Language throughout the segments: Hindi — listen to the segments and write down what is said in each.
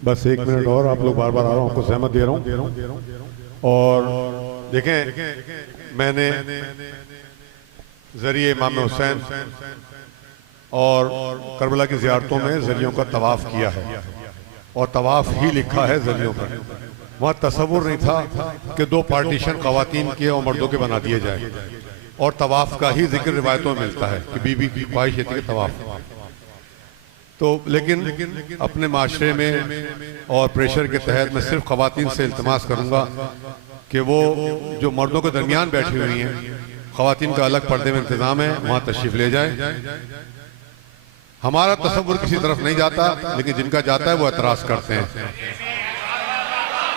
बस एक मिनट और, आप लोग बार बार आ रहा हूँ, आपको सहमत दे रहा हूँ। और देखें, मैंने जरिए इमाम हुसैन और करबला की ज़ियारतों में जरियों का तवाफ़ किया है, और तवाफ़ ही लिखा है जरियों पर। वहाँ तसव्वुर नहीं था कि दो पार्टीशन ख़वातीन के और मर्दों के बना दिए जाए, और तवाफ़ का ही जिक्र रिवायतों में मिलता है कि बीबी की ख्वाहिश थी कि तवाफ़। तो लेकिन अपने माशरे में और प्रेशर के तहत मैं सिर्फ ख़वातीन से इल्तिमास करूँगा कि वो जो मर्दों के दरमियान बैठी हुई हैं, ख़वातीन का अलग पर्दे में इंतज़ाम है, वहाँ तशरीफ़ ले जाए। हमारा तसव्वुर किसी तरफ नहीं जाता, लेकिन जिनका जाता है वो एतराज़ करते हैं।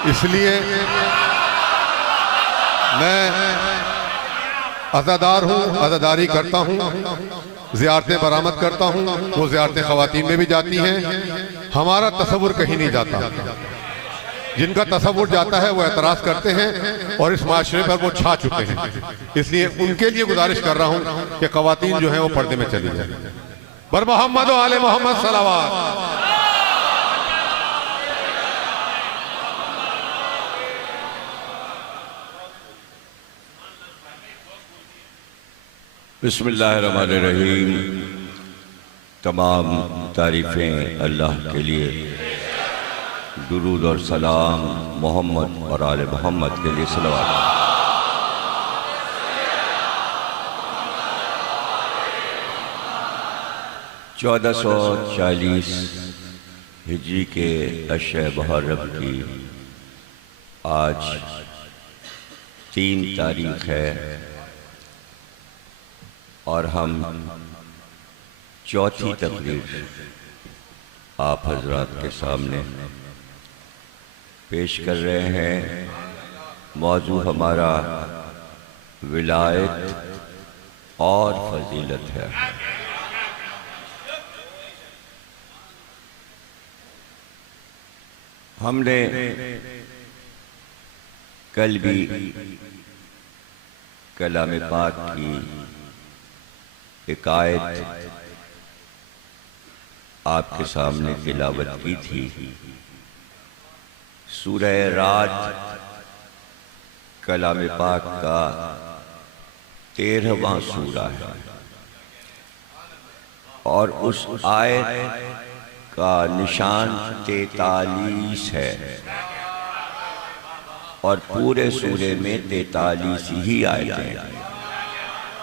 इसलिए मैं अज़ादार हूँ, अज़ादारी करता हूँ, ज़ियारतें बरामद करता हूँ, वो ज़ियारतें ख़वातीन में भी जाती हैं। हमारा तसव्वुर कहीं नहीं जाता, जिनका तसव्वुर जाता है वो एतराज़ करते हैं और इस माशरे पर वो छा चुके हैं। इसलिए उनके लिए गुजारिश कर रहा हूँ कि ख़वातीन जो हैं वो पर्दे में चली जाए। बर मोहम्मद व आले मोहम्मद सलावत। बिस्मिल्लाहिर्रहमानिर्रहीम। तमाम तारीफ़ें अल्लाह के लिए, दुरूद और सलाम मोहम्मद और आले मोहम्मद के लिए सलावत। 1440 हिजरी के अशे मुहर्रम की आज 3 तारीख है, और हम चौथी तकरीर आप हजरात के सामने पेश कर रहे हैं। मौजू हमारा विलायत और फजीलत है। हमने कल भी कलाम पाक की एक आयत आपके सामने तिलावत की थी। सूरह रात कलाम पाक का 13वां सूरा है, और उस आयत का निशान 43 है, और पूरे सूरे में 43 ही आयतें हैं।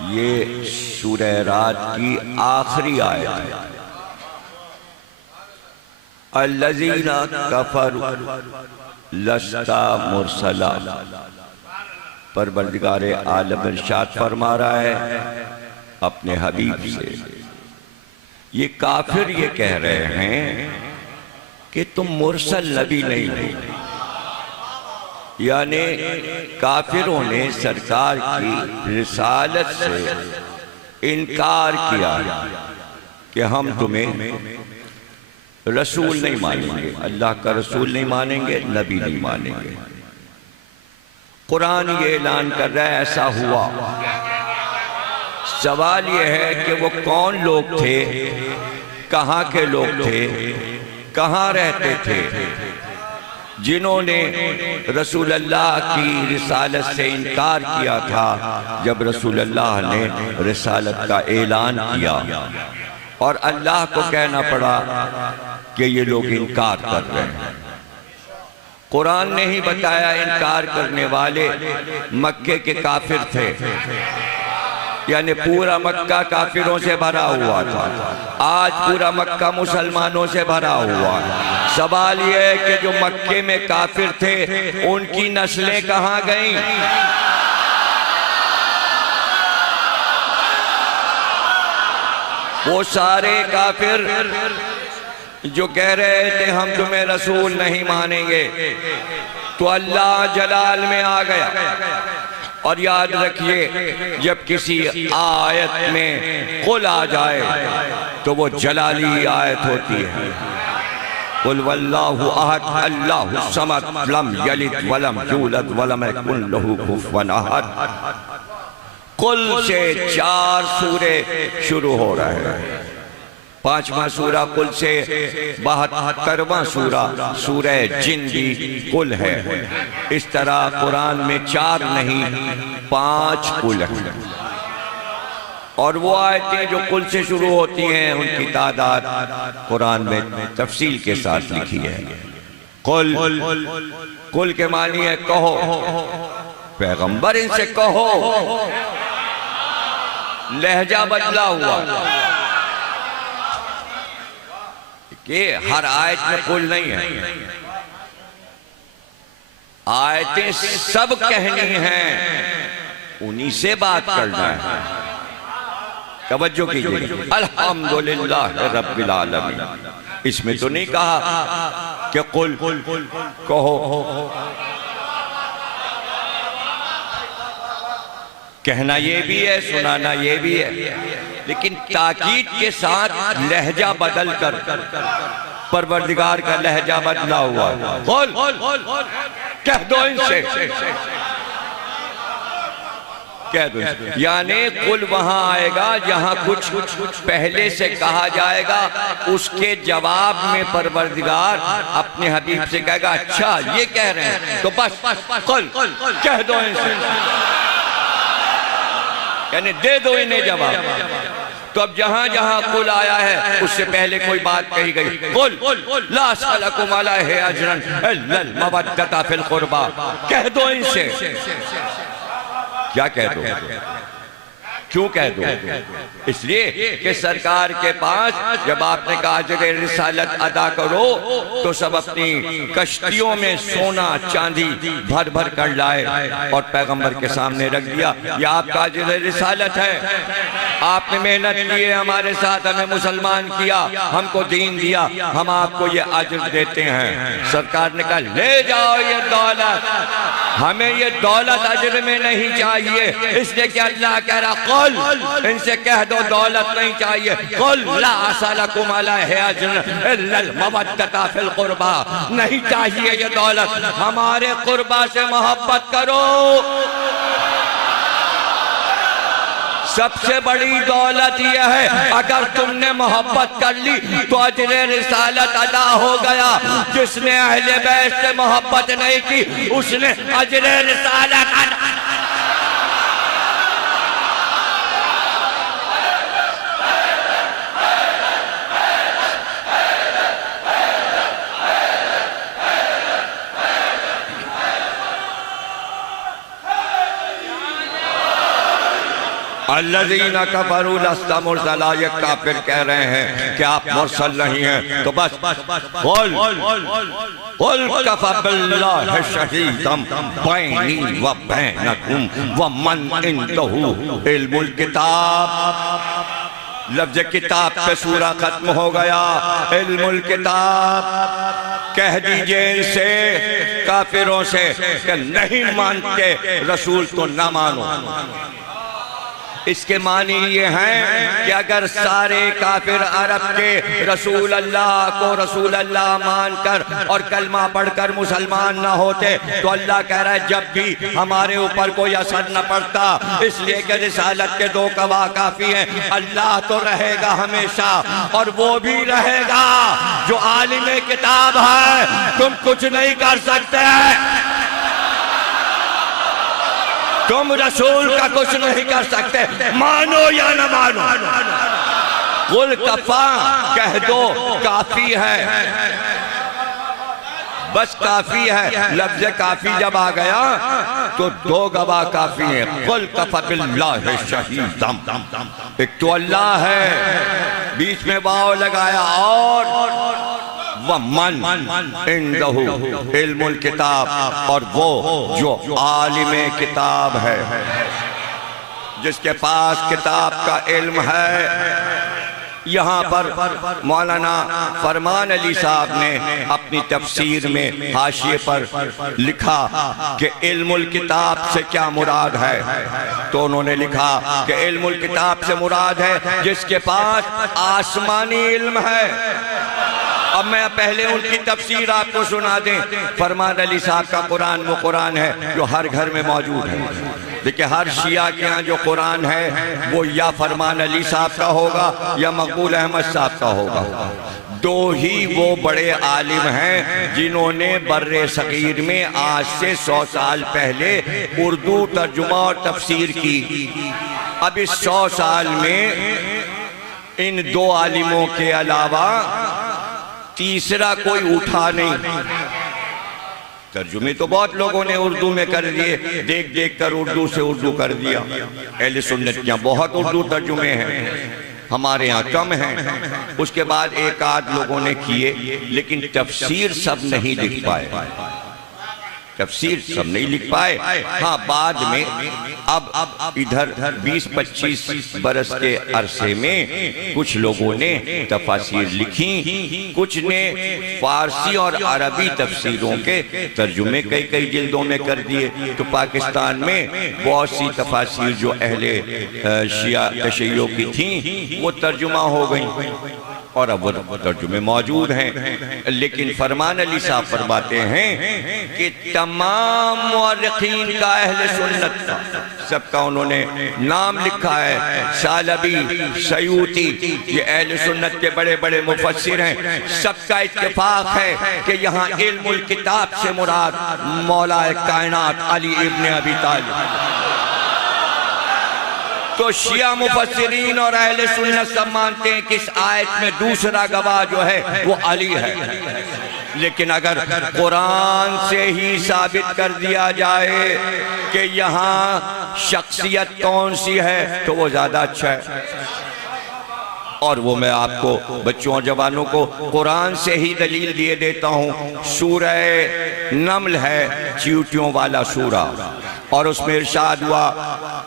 ये सूरह रात की आखिरी आयत है। अल्लज़ीना कफ़रू लस्ता मुरसला। परवरदिगारे आलम इरशाद फरमा रहा है अपने हबीब से, ये काफिर ये कह रहे हैं कि तुम मुरसल नबी नहीं हो। यानी काफिरों ने सरकार की रिसालत से इनकार किया कि हम तुम्हें रसूल नहीं मानेंगे, अल्लाह का रसूल नहीं मानेंगे, नबी नहीं मानेंगे। कुरान ये ऐलान कर रहा है ऐसा हुआ। सवाल ये है कि वो कौन लोग थे, कहाँ के लोग थे, कहाँ रहते थे, जिन्होंने रसूल अल्लाह की रिसालत से इनकार किया था जब रसूल अल्लाह ने रिसालत का ऐलान किया, और अल्लाह को कहना पड़ा कि ये लोग इनकार कर रहे हैं। कुरान ने ही बताया इनकार करने वाले मक्के के काफिर थे, यानी पूरा मक्का काफिरों से भरा हुआ था। आज पूरा मक्का मुसलमानों से भरा हुआ है। सवाल यह है कि जो मक्के में काफिर थे उनकी नस्लें कहाँ गईं? वो सारे काफिर जो कह रहे थे हम तुम्हें रसूल नहीं मानेंगे, तो अल्लाह जलाल में आ गया। और याद रखिए, जब किसी आयत में कुल आ जाए तो वो जलाली आयत होती है। कुल वल्लाहु अहद अल्लाहु समद लम यलिद वलम यूलद वलम यकुन लहू कुफुवन अहद। कुल से 4 सूरे शुरू हो रहे हैं। 5वां सूरा कुल से 72वां सूरा सूरह जिन भी कुल है। इस तरह कुरान में 4 नहीं 5 कुल है, और वो आयतें जो कुल से शुरू होती हैं उनकी तादाद कुरान में तफसील के साथ लिखी है। कुल के मानी है कहो, पैगंबर इनसे कहो, लहजा बदला हुआ कि हर आयत में कुल नहीं है, आयतें सब कहनी हैं, उन्हीं से बात करना है। तवज्जो कीजिए, अल्हम्दुलिल्लाह रब्बिल आलमीन। इसमें तो नहीं कहा कि कुल कहो, कहना ये भी है, सुनाना ये भी है, लेकिन ताकीद के साथ लहजा बदल कर परवरदिगार का लहजा बदला हुआ। कुल कह दो इनसे, कह दो, यानी कुल वहां आएगा जहां कुछ पहले से कहा जाएगा, उसके जवाब में परवरदिगार अपने हबीब से कहेगा अच्छा ये कह रहे हैं तो बस कुल कह दो इनसे, यानी दे दो इन्हें जवाब। तो अब जहां जहां कुल आया है उससे पहले कोई बात कही गई, कुल ला असअलुकुम अलैहि अजरन इल्लल मवद्दता फिल कुर्बा, कह दो इनसे। क्या कह दो, क्यों कह दो? इसलिए कि सरकार के पास जब आपने कहा अजर रिसालत अदा करो तो सब अपनी कश्तियों में सोना चांदी भर भर कर लाए और पैगंबर के सामने रख दिया, यह आपका अजर रिसालत है, आपने मेहनत की है हमारे साथ, हमें मुसलमान किया, हमको दीन दिया, हम आपको ये अजर देते हैं। सरकार ने कहा ले जाओ ये दौलत, हमें ये दौलत अजर में नहीं चाहिए, इसलिए कि अल्लाह कह रहा कुल इनसे कह दो दौलत नहीं चाहिए, कुल ला असअलुकुम अलैहि अजरन इल्लल मवद्दता फिल कुर्बा, नहीं चाहिए ये दौलत, हमारे कुर्बा से मोहब्बत करो। सबसे बड़ी दौलत यह है अगर तुमने मोहब्बत कर ली तो अजर रिसालत अदा हो गया। जिसने अहले बैत से मोहब्बत नहीं की उसने अजर रिसालत अदा। अल्लज़ीना कफ़रू लस्ता मुरसला, ये काफिर कह रहे हैं कि आप मुरसल नहीं हैं, तो बस कुल कफ़ा बिल्लाहि शहीदम बैनी व बैनकुम व मन इंदहु इल्मुल किताब। लफ्ज़ किताब पे सूरा खत्म हो गया, इल्मुल किताब। कह दीजिए इनसे काफिरों से कि नहीं मानते रसूल तो ना मानो। इसके मानी ये हैं कि अगर सारे काफिर अरब के रसूल अल्लाह को रसूल अल्लाह मानकर और कलमा पढ़कर मुसलमान ना होते तो अल्लाह कह रहा है जब भी हमारे ऊपर कोई असर न पड़ता, इसलिए कि रिसालत के 2 गवाह काफी हैं। अल्लाह तो रहेगा हमेशा और वो भी रहेगा जो आलिम किताब है, तुम कुछ नहीं कर सकते, तुम रसूल का कुछ नहीं कर सकते, मानो या न मानो। कुल कफा कह दो काफी है, बस काफी है। लफ्ज काफी जब आ गया तो 2 गवाह काफी हैं। कुल कफा बिल्लाहि शहीदम, एक तो अल्लाह है, बीच में वाव लगाया, और व मन इंदहु इल्मुल किताब, और वो जो आलिमे किताब है, जिसके पास किताब का इल्म है। यहाँ पर मौलाना फरमान अली साहब ने अपनी तफसीर में हाशिए पर लिखा कि इल्मुल किताब से क्या मुराद है, तो उन्होंने लिखा कि इल्मुल किताब से मुराद है जिसके पास आसमानी इल्म है। अब मैं पहले उनकी तफसीर आपको सुना दें। फरमान अली साहब का कुरान वो कुरान है जो हर घर में मौजूद है, देखिए हर शिया के यहाँ जो कुरान है वो या फरमान अली साहब का होगा या मकबूल अहमद साहब का होगा। दो ही वो बड़े आलिम हैं जिन्होंने बर्रे सगीर में आज से 100 साल पहले उर्दू तर्जुमा और तफसीर की। अब इस 100 साल में इन दो आलिमों के अलावा तीसरा कोई उठा नहीं। तर्जुमे तो बहुत लोगों ने उर्दू में कर दिए, देख देख कर उर्दू से उर्दू कर दिया। अहले सुन्नत के यहाँ बहुत उर्दू तर्जुमे हैं, हमारे यहाँ कम हैं। उसके बाद एक आध लोगों ने किए, लेकिन तफसीर सब नहीं लिख पाए, तफसीर सब नहीं लिख पाए। हाँ, बाद में अब इधर 20-25 बरस के अरसे में कुछ लोगों ने तफसीर लिखी, कुछ ने फारसी और अरबी तफसीरों के तर्जुमे कई कई जिल्दों में कर दिए। तो पाकिस्तान में बहुत सी तफसीर जो अहले शिया तशय्यो की थी वो तर्जुमा हो गई और अब वो तर्जुमे मौजूद हैं। लेकिन फरमान अली साहब फरमाते हैं कि तमाम मुअर्रिखीन का अहले सुन्नत का सबका उन्होंने नाम लिखा है। शालबी, सयूती, ये अहले सुन्नत के बड़े बड़े मुफस्सिर हैं। सबका इत्तेफाक है कि यहाँ इल्मुल किताब से मुराद मौलाए कायनात अली इब्ने अबी तालिब। तो शिया मुफस्सिरीन और अहले सुन्नत सब मानते हैं कि इस आयत में दूसरा गवाह जो है वो अली है। लेकिन अगर कुरान से ही साबित कर दिया जाए कि यहाँ शख्सियत कौन सी है तो वो ज्यादा अच्छा है। और वो मैं आपको बच्चों और जवानों को कुरान से ही दलील दिए देता हूँ। सूरह नमल है चींटियों वाला सूरा, और उसमें इरशाद हुआ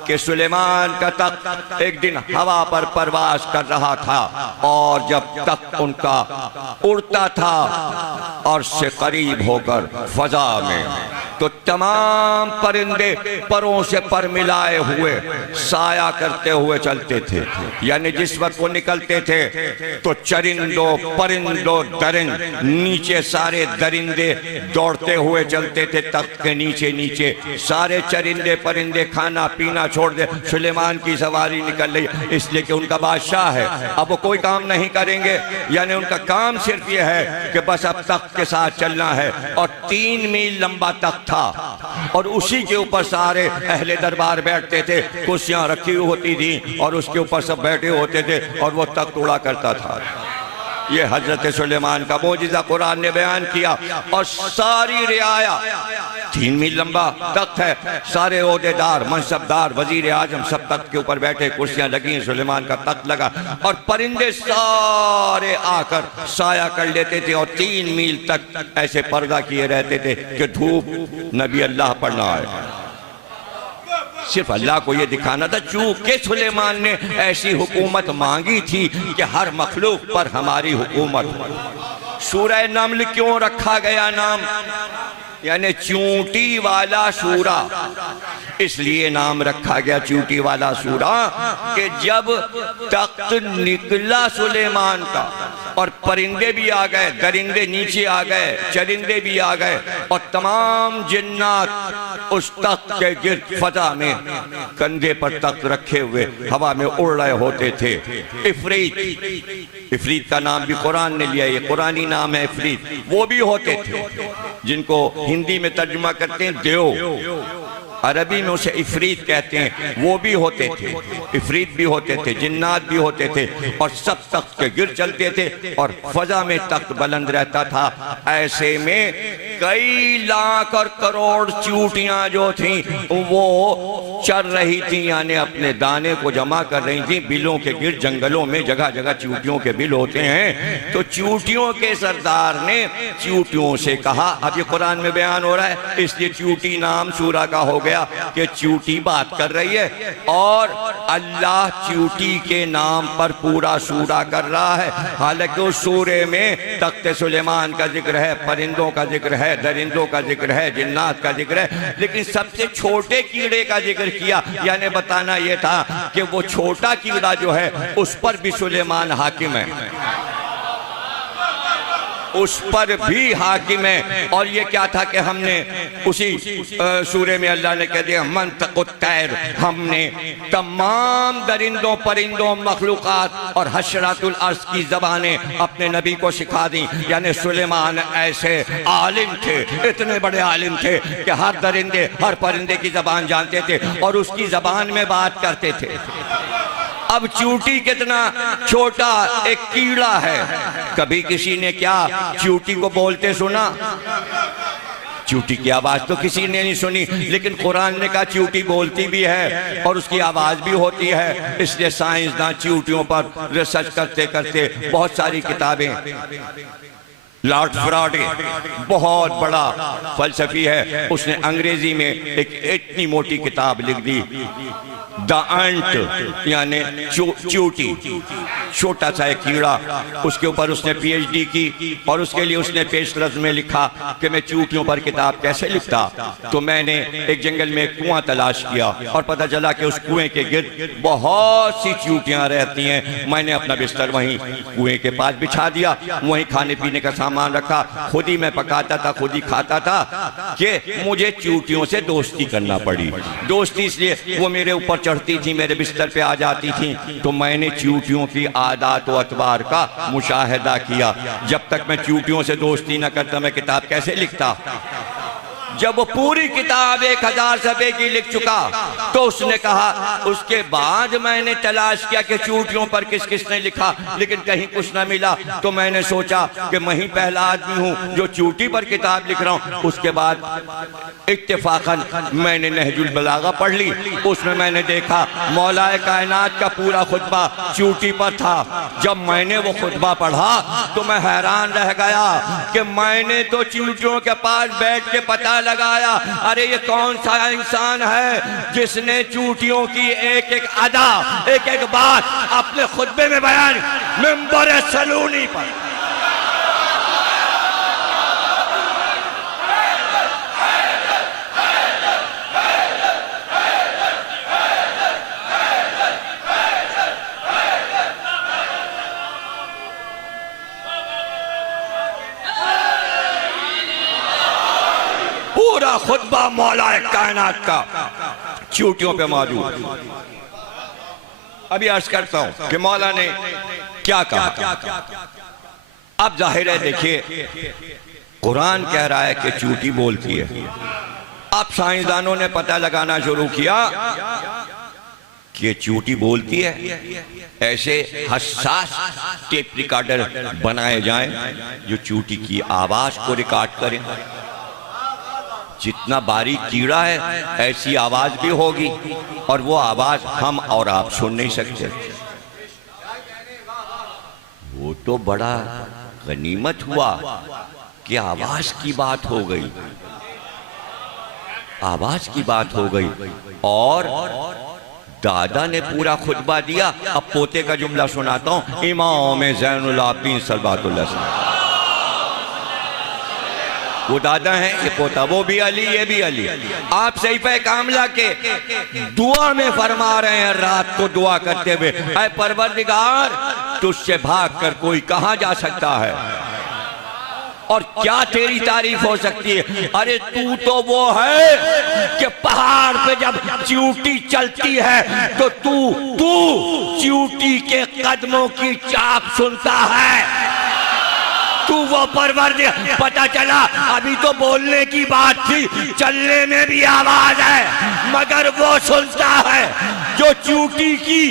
कि सुलेमान का तख्त एक दिन हवा पर परवाज कर रहा था, और जब तख्त उनका उड़ता था और से करीब होकर फजा में, तो तमाम परिंदे परों से पर मिलाए हुए साया करते हुए चलते थे। यानी जिस वक्त वो निकलते थे तो चरिंदों, परिंदों, दरिंद, नीचे सारे दरिंदे दौड़ते हुए चलते थे। तख्त के नीचे नीचे सारे चरिंदे परिंदे खाना पीना छोड़ दे, सुलेमान की सवारी निकल रही, इसलिए कि उनका बादशाह है। अब वो कोई काम नहीं करेंगे, यानी उनका काम सिर्फ ये है कि बस अब तख्त के साथ चलना है। और 3 मील लंबा तख्त था और उसी के ऊपर सारे अहले दरबार बैठते थे, कुर्सियां रखी हुई होती थी और उसके ऊपर सब बैठे होते थे और वो तख्त उड़ा करता था। ये हजरत सुलेमान का मौजिज़ा कुरान ने बयान किया। और सारी रियाया 3 मील लंबा तख्त है, सारे ओहदेदार, मनसबदार, वजीर आजम सब तख्त के ऊपर बैठे, कुर्सियां लगी, सुलेमान का तख्त लगा और परिंदे सारे आकर साया कर लेते थे। और 3 मील तक ऐसे पर्दा किए रहते थे कि धूप नबी अल्लाह पर ना आए। सिर्फ अल्लाह को ये दिखाना था, चूंकि सुलेमान ने ऐसी हुकूमत मांगी थी कि हर मखलूक पर हमारी हुकूमत। सूरह नमल क्यों रखा गया नाम, यानी चूंटी वाला सूरा, इसलिए नाम रखा गया चूंटी वाला सूरा कि जब तख्त निकला सुलेमान का और परिंदे भी आ गए, दरिंदे नीचे आ गए, चरिंदे भी आ गए और तमाम जिन्नात उस तख्त के गिर्द फजा में कंधे पर तख्त रखे हुए हवा में उड़ रहे होते थे। इफरीत, इफरीत का नाम भी कुरान ने लिया, ये कुरानी नाम है इफरीत। वो भी होते थे जिनको हिंदी में तर्जुमा करते हैं देव, अरबी में उसे इफरीत कहते हैं, वो भी होते थे। इफरीत भी होते थे, जिन्नात भी होते थे और सब तख्त के गिर चलते थे और फजा में तख्त बुलंद रहता था। ऐसे में कई लाख और करोड़ चूटियां जो थीं वो चर रही थी, यानी अपने दाने को जमा कर रही थी बिलों के गिर। जंगलों में जगह जगह चूटियों के बिल होते हैं, तो चूटियों के सरदार ने चूटियों से कहा, अब ये कुरान में बयान हो रहा है, इसलिए चूटी नाम सूरा का हो गया कि चूटी बात कर रही है और अल्लाह चूटी के नाम पर पूरा सूरा कर रहा है। हालांकि उस सूरे में तख्त सुलेमान का जिक्र है, परिंदों का जिक्र है, दरिंदों का जिक्र है, जिन्नात का जिक्र है, लेकिन सबसे छोटे कीड़े का जिक्र किया। यानी बताना यह था कि वो छोटा कीड़ा जो है उस पर भी सुलेमान हाकिम है। उस पर भी हाकिम है। और ये क्या था कि हमने उसी सूरे में अल्लाह ने कह दिया मंतकुत्तैर, हमने तमाम दरिंदों परिंदों मखलूकात और हशरातुल अर्ज़ की ज़बानें अपने नबी को सिखा दी। यानी सुलेमान ऐसे आलिम थे, इतने बड़े आलिम थे कि हर दरिंदे हर परिंदे की ज़बान जानते थे और उसकी ज़बान में बात करते थे। अब चूंटी कितना छोटा एक कीड़ा है, कभी किसी ने क्या चूंटी को बोलते सुना? चूंटी की आवाज तो किसी ने नहीं सुनी, लेकिन कुरान ने कहा चूंटी बोलती भी है और उसकी आवाज भी होती है। इसलिए साइंसदान चूंटियों पर रिसर्च करते करते बहुत सारी किताबें, लॉर्ड फ्राडे बहुत बड़ा फलसफी है, उसने अंग्रेजी में एक इतनी मोटी किताब लिख दी, द अंट यानी चूंटी, छोटा सा एक कीड़ा। उसके ऊपर उसने पीएचडी की और उसके लिए उसने पेश लफ्ज में लिखा कि मैं चूंटियों पर किताब कैसे लिखता। तो मैंने एक जंगल में एक कुआं तलाश किया और पता चला कि उस कुएं के गिर्द बहुत सी चूंटियां रहती हैं। मैंने अपना बिस्तर वहीं कुएं के पास बिछा दिया, वहीं खाने पीने का सामान रखा, खुद ही मैं पकाता था, खुद ही खाता था कि मुझे चूंटियों से दोस्ती करना पड़ी। दोस्ती इसलिए वो मेरे ऊपर चढ़ती थी, मेरे बिस्तर पे आ जाती थी, तो मैंने चूंटियों की आदात व अतवार का मुशाहिदा किया। जब तक मैं चूंटियों से दोस्ती न करता मैं किताब कैसे लिखता? जब वो पूरी किताब 1000 सफ़े की लिख चुका तो उसने कहा, उसके बाद मैंने तलाश किया कि चूंटियों पर किस किसने लिखा, लेकिन कहीं कुछ ना मिला। तो मैंने सोचा कि मैं ही पहला आदमी हूँ जो चूंटी पर किताब लिख रहा हूँ। उसके बाद इत्तेफाकन मैंने नहजुल बलागा पढ़ ली, उसमें मैंने देखा मौलाए कायनात का पूरा खुतबा चूंटी पर था। जब मैंने वो खुतबा पढ़ा तो मैं हैरान रह गया कि मैंने तो चूंटियों के पास बैठ के पता लगाया, अरे ये कौन सा इंसान है जिसने चूंटियों की एक एक अदा एक एक बात अपने खुतबे में बयान मिंबर सलूनी पर। पूरा खुतबा मौलाए कायनात का चूंटियों पे मौजूद। अभी अर्ज करता हूं कि मौला ने क्या कहा। अब जाहिर है, देखिए कुरान कह रहा है कि चूंटी बोलती है। अब साइंसदानों ने पता लगाना शुरू किया कि चूंटी बोलती है। ऐसे हसास टेप रिकॉर्डर बनाए जाएं जो चूंटी की आवाज को रिकॉर्ड करें। जितना बारीक कीड़ा है ऐसी आवाज भी होगी और वो आवाज हम और आप सुन नहीं सकते। वो तो बड़ा गनीमत हुआ कि आवाज की बात हो गई, आवाज की बात हो गई। और दादा ने पूरा खुतबा दिया। अब पोते का जुमला सुनाता हूं, इमाम ज़ैनुल आबिदीन सल्लल्लाहु अलैहि वसल्लम। वो दादा है, ये पोता, वो भी अली ये भी अली। आप सहीफे कामला के दुआ में फरमा रहे हैं रात को दुआ करते हुए, ऐ परवरदिगार तुझसे भाग कर कोई कहां जा सकता है और क्या तेरी तारीफ हो सकती है। अरे तू तो वो है कि पहाड़ पे जब चूंटी चलती है तो तू चूंटी के कदमों की चाप सुनता है। तू वो परवरदिगार, पता चला अभी तो बोलने की बात थी, चलने में भी आवाज है, मगर वो सुनता है जो चूंटी की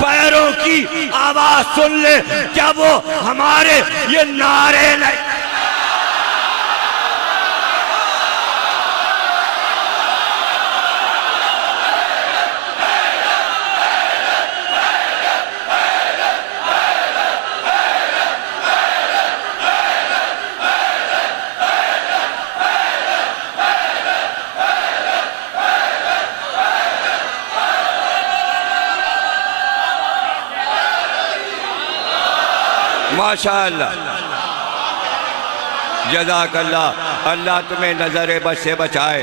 पैरों की आवाज सुन ले। क्या वो हमारे ये नारे नहीं? माशाअल्लाह, जज़ाकल्लाह, अल्लाह तुम्हें नजर बद से बचाए।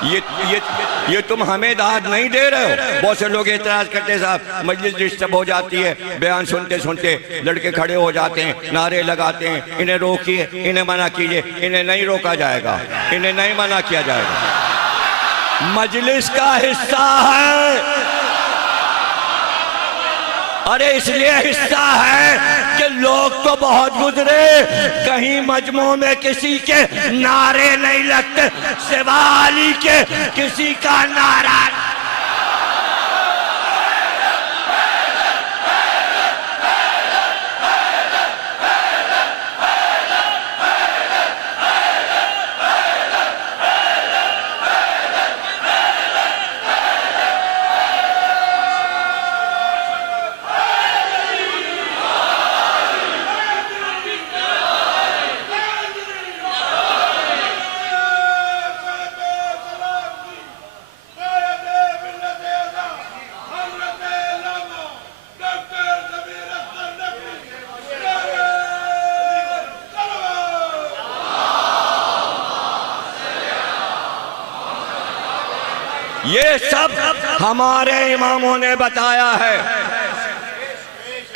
ये तुम हमें दाद नहीं दे रहे हो। बहुत से लोग एतराज करते साहब मजलिस डिस्टर्ब हो जाती है, बयान सुनते सुनते लड़के खड़े हो जाते हैं, नारे लगाते हैं, इन्हें रोकिए, इन्हें मना कीजिए। इन्हें नहीं रोका जाएगा, इन्हें नहीं मना किया जाएगा। मजलिस का हिस्सा है। अरे इसलिए हिस्सा है कि लोग तो बहुत गुजरे, कहीं मजमू में किसी के नारे नहीं लगते सिवा अली के किसी का नारा। ये सब हमारे इमामों ने बताया है,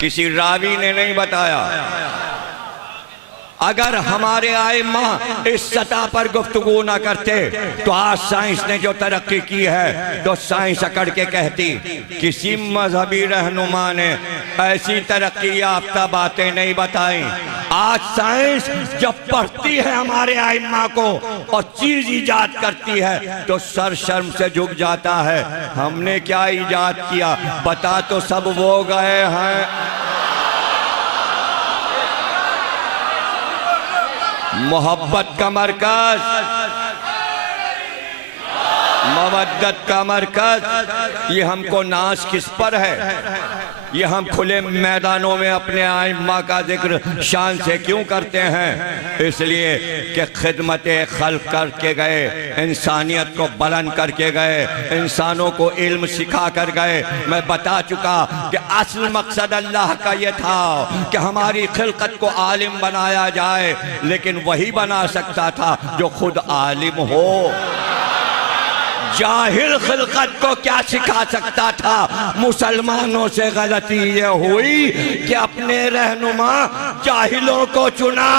किसी रावी ने नहीं बताया। अगर हमारे आइम्मा इस सतह पर गुफ्तगू ना करते तो आज साइंस ने जो तरक्की की है तो साइंस अकड़ के कहती किसी मजहबी रहनुमा ने ऐसी तरक्की याफ्ता बातें नहीं बताई। आज साइंस जब पढ़ती है हमारे आइम्मा को और चीज ईजाद करती है तो सर शर्म से झुक जाता है। हमने क्या ईजाद किया, बता तो सब वो गए हैं। मोहब्बत का मरकज, मवद्दत का मरकज, ये हमको नाज किस पर है? ये हम खुले मैदानों में अपने आइम्मा का जिक्र शान से क्यों करते हैं? इसलिए कि खिदमत खल्क करके गए, इंसानियत को बुलंद करके गए, इंसानों को इल्म सिखा कर गए। मैं बता चुका कि असल मकसद अल्लाह का ये था कि हमारी खिलकत को आलिम बनाया जाए, लेकिन वही बना सकता था जो खुद आलिम हो। जाहिल खिलकत को क्या सिखा सकता था? मुसलमानों से गलती ये हुई कि अपने रहनुमा जाहिलों को चुना।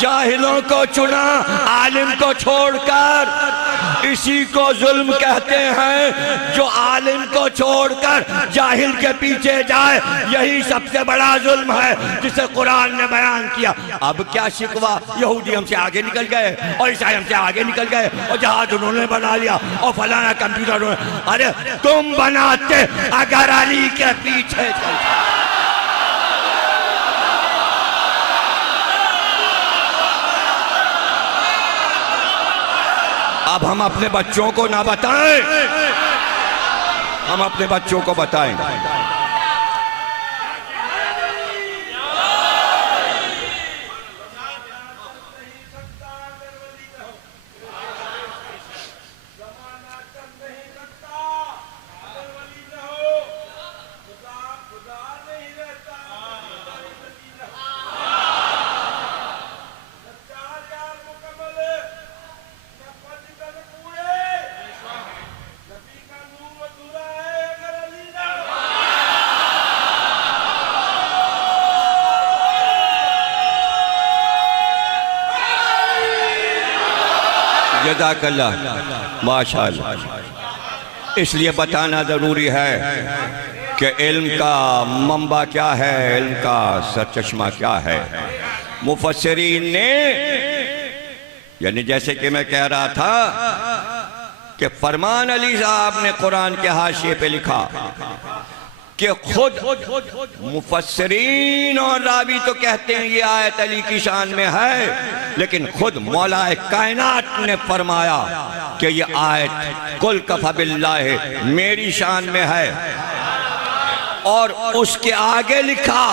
जाहिलों को चुना, आलिम को छोड़कर। इसी को जुल्म कहते हैं, जो आलिम को छोड़कर जाहिल के पीछे जाए, यही सबसे बड़ा जुल्म है जिसे कुरान ने बयान किया। अब क्या शिकवा, यहूदी हमसे आगे निकल गए और ईसाई हमसे आगे निकल गए और जहाज उन्होंने बना लिया और फलाना कंप्यूटर। अरे तुम बनाते अगर अली के पीछे चलते। अब हम अपने बच्चों को ना बताएं, हम अपने बच्चों को बताएं। जज़ाकल्लाह, माशाअल्लाह। इसलिए बताना जरूरी है कि इल्म का मंबा क्या है, इल्म का सरचश्मा क्या है। मुफस्सिरीन ने, यानी जैसे कि मैं कह रहा था कि फरमान अली साहब ने कुरान के हाशिए पे लिखा कि खुद मुफस्सिरीन और रावी तो कहते हैं ये आयत अली की शान में है, लेकिन खुद मौलाए कायनात ने फरमाया कि ये आयत कुल कफ़ा बिल्लाह मेरी शान में है। और उसके आगे लिखा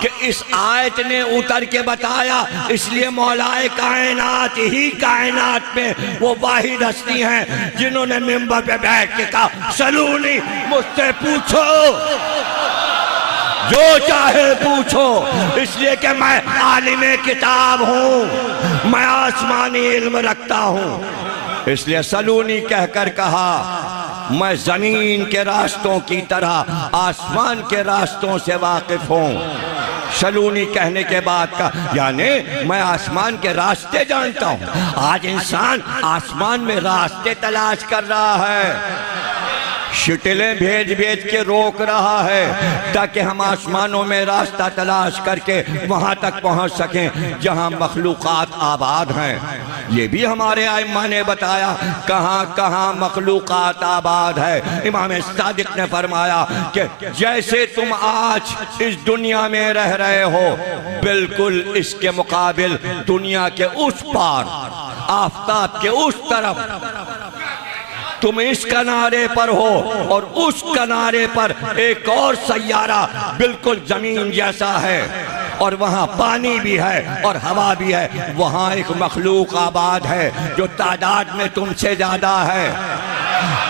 कि इस आयत ने उतर के बताया, इसलिए मौलाए कायनात ही कायनात में वो वाहिद हस्ती हैं जिन्होंने मिंबर पे बैठ के कहा सलूनी, मुझसे पूछो जो चाहे पूछो, इसलिए कि मैं आलिमे किताब हूं, मैं आसमानी इल्म रखता हूं। इसलिए सलूनी कहकर कहा मैं जमीन के रास्तों की तरह आसमान के रास्तों से वाकिफ हूं। सलूनी कहने के बाद का यानी मैं आसमान के रास्ते जानता हूं। आज इंसान आसमान में रास्ते तलाश कर रहा है, शटलें भेज भेज के रोक रहा है ताकि हम आसमानों में रास्ता तलाश करके वहां तक पहुंच सकें जहां मखलूकात आबाद हैं। ये भी हमारे आइम्मा ने बताया कहां कहां मखलूकात आबाद है। इमाम सादिक ने फरमाया कि जैसे तुम आज इस दुनिया में रह रहे हो, बिल्कुल इसके मुकाबिल दुनिया के उस पार, आफताब के उस तरफ तुम इस किनारे पर हो और उस किनारे पर एक और सैयारा बिल्कुल जमीन जैसा है और वहाँ पानी भी है और हवा भी है। वहाँ एक मखलूक आबाद है जो तादाद में तुमसे ज्यादा है,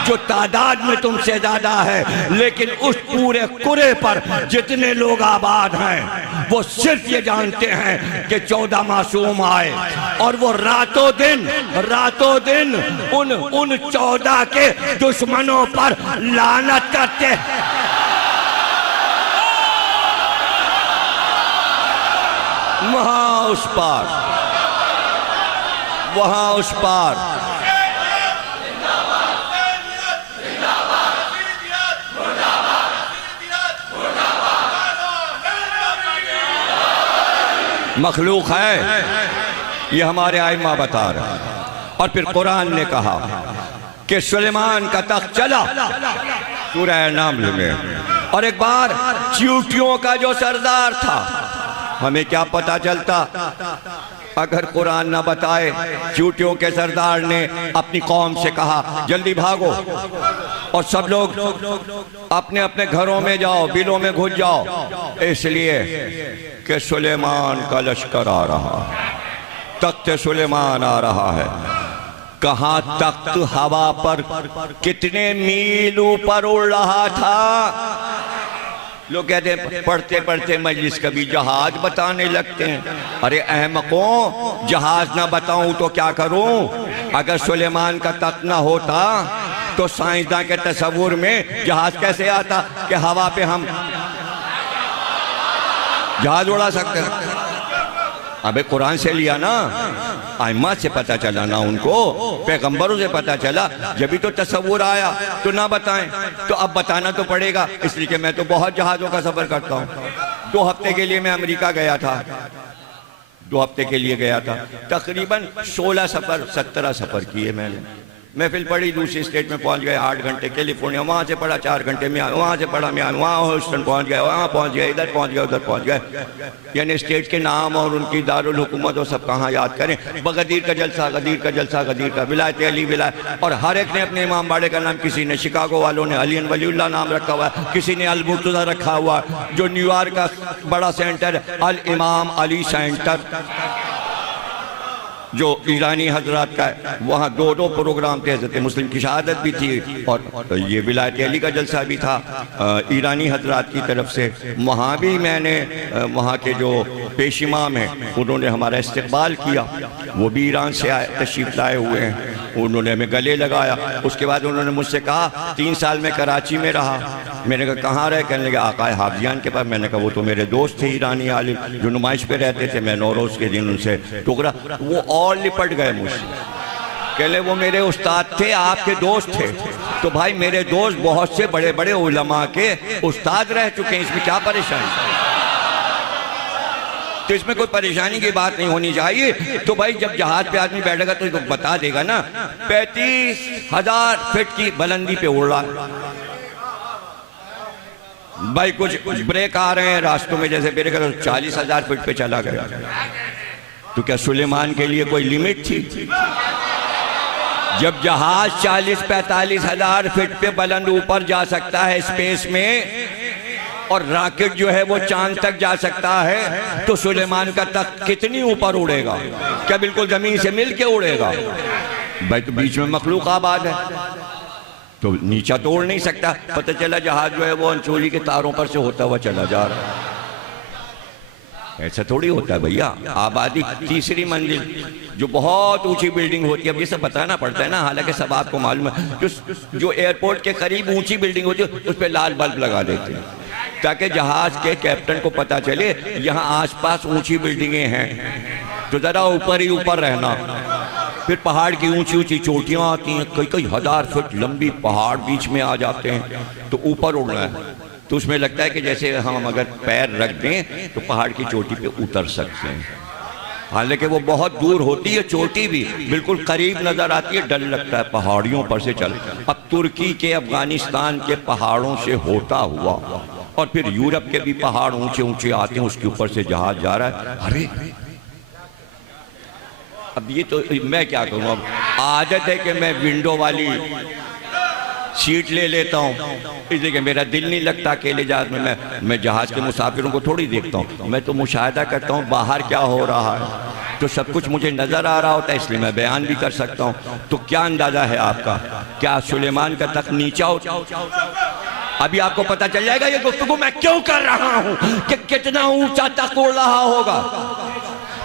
जो तादाद में तुमसे ज्यादा है, लेकिन उस पूरे कुरे पर जितने लोग आबाद हैं वो सिर्फ ये जानते हैं कि 14 मासूम आए और वो रातों दिन उन 14 के दुश्मनों पर लानत करते हैं। वहां उस पार मखलूक है, ये हमारे आइम्मा बता रहे हैं। और फिर कुरान ने कहा कि सुलेमान का तख्त चला सूरह नामल में, और एक बार चींटियों का जो सरदार था, हमें क्या पता चलता अगर कुरान ना बताए। चींटियों के सरदार ने अपनी कौम से कहा जल्दी भागो और सब लोग अपने अपने घरों में जाओ, बिलों में घुस जाओ, इसलिए कि सुलेमान का लश्कर आ रहा है, तख्त सुलेमान आ रहा है। कहाँ तख्त हवा पर कितने मील ऊपर उड़ रहा था। लोग कहते पढ़ते पढ़ते मजलिस कभी जहाज बताने लगते हैं। अरे अहमकों, जहाज ना बताऊं तो क्या करूं? अगर सुलेमान का तख्त ना होता तो साइंसदान के तस्वुर में जहाज कैसे आता कि हवा पे हम जहाज उड़ा सकते हैं। अबे कुरान से लिया ना, आइम्मा से पता चला ना, उनको पैगंबरों से पता चला, जब भी तो तस्वुर आया तो ना बताएं, तो अब बताना तो पड़ेगा। इसलिए कि मैं तो बहुत जहाज़ों का सफ़र करता हूँ। 2 हफ्ते के लिए मैं अमेरिका गया था, 2 हफ्ते के लिए गया था, तकरीबन 16 सफ़र 17 सफ़र किए मैंने। महफिल पढ़ी, दूसरी स्टेट में पहुंच गए 8 घंटे, कैलिफोर्निया, वहाँ से पढ़ा 4 घंटे में, वहाँ से पढ़ा मैं, वहाँ ह्यूस्टन पहुँच गया, वहाँ पहुँच गया, इधर पहुँच गया, उधर पहुँच गए। यानी स्टेट के नाम और उनकी दारुल हुकूमत और सब कहाँ याद करें। बगदीर का जलसा, गदीर का जलसा, गदीर का विलायत अली विलायत, और हर एक ने अपने इमाम बाड़े का नाम, किसी ने शिकागो वालों ने अली वलीउल्लाह नाम रखा हुआ है, किसी ने अल मुर्तज़ा रखा हुआ, जो न्यूयॉर्क का बड़ा सेंटर अल इमाम अली सेंटर जो ईरानी हजरात का है, वहाँ 2 प्रोग्राम थे। हज़रत मुस्लिम की शहादत भी थी और ये विलायत अली का जलसा भी था ईरानी हजरात की तरफ से। वहाँ भी मैंने वहाँ के जो पेश इमाम हैं उन्होंने हमारा इस्तकबाल किया, वो भी ईरान से आए, तशरीफ़ लाए हुए हैं। उन्होंने हमें गले लगाया। उसके बाद उन्होंने मुझसे कहा 3 साल में कराची में रहा। मैंने कहा कहाँ रहे? कहने लगे आकाए हाफिजान के पास। मैंने कहा वो तो मेरे दोस्त थे ईरानी आलिम जो नुमाइश पे रहते थे, मैं नौरोज़ के दिन उनसे टुकरा, वो और लिपट गए मुझसे। कहले वो मेरे उस्ताद थे, आपके दोस्त थे। तो भाई मेरे दोस्त बहुत से बड़े बड़े उलमा के उस्ताद रह चुके हैं, इसमें क्या परेशानी? तो इसमें कोई परेशानी की बात नहीं होनी चाहिए। तो भाई जब जहाज पे आदमी बैठेगा तो बता देगा ना 35,000 फीट की बुलंदी पे उड़ रहा है। भाई कुछ ब्रेक आ रहे हैं रास्तों में, जैसे ब्रेक 40,000 फीट पे चला गया। तो क्या सुलेमान के लिए कोई लिमिट थी? जब जहाज 40-45,000 फीट पे बुलंद ऊपर जा सकता है स्पेस में, और रॉकेट जो है वो चांद तक जा सकता है, तो सुलेमान का तख्त कितनी ऊपर उड़ेगा? क्या बिल्कुल जमीन से मिल के उड़ेगा? भाई तो बीच में मखलूक आबाद है। तो नीचा तोड़ नहीं सकता। पता चला जहाज जो है वो अंचोली के तारों पर से होता हुआ चला जा रहा है। ऐसा थोड़ी होता है भैया। आबादी तीसरी मंजिल जो बहुत ऊंची बिल्डिंग होती है, अब ये सब बताना पड़ता है ना, हालांकि सब आपको मालूम है। जो एयरपोर्ट के करीब ऊंची बिल्डिंग होती है उस पर लाल बल्ब लगा देते हैं ताकि जहाज के कैप्टन को पता चले यहाँ आसपास ऊंची बिल्डिंगें हैं, तो जरा ऊपर ही ऊपर रहना। फिर पहाड़ की ऊंची ऊंची चोटियां आती हैं, कई कई हजार फुट लंबी पहाड़ बीच में आ जाते हैं, तो ऊपर उड़ना है। तो उसमें लगता है कि जैसे हम अगर पैर रख दें तो पहाड़ की चोटी पे उतर सकते हैं। हालांकि वो बहुत दूर होती है चोटी भी, बिल्कुल करीब नजर आती है, डर लगता है पहाड़ियों पर से चल। अब तुर्की के अफगानिस्तान के पहाड़ों से होता हुआ और फिर यूरोप के भी पहाड़ ऊंचे ऊंचे आते हैं, उसके ऊपर से जहाज जा रहा है। अरे अब ये तो मैं क्या करूं, अब आदत है कि मैं विंडो वाली सीट ले लेता हूँ, इसलिए कि मेरा दिल नहीं लगता अकेले जहाज में। मैं जहाज के मुसाफिरों को थोड़ी देखता हूँ, मैं तो मुशाहिदा करता हूँ बाहर क्या हो रहा है, तो सब कुछ मुझे नजर आ रहा होता है, इसलिए मैं बयान भी कर सकता हूँ। तो क्या अंदाजा है आपका, क्या सुलेमान का तख्त नीचा हो? अभी आपको पता चल जाएगा ये गुफ्तगू मैं क्यों कर रहा हूँ, कि कितना ऊंचा तख्त उड़ रहा होगा।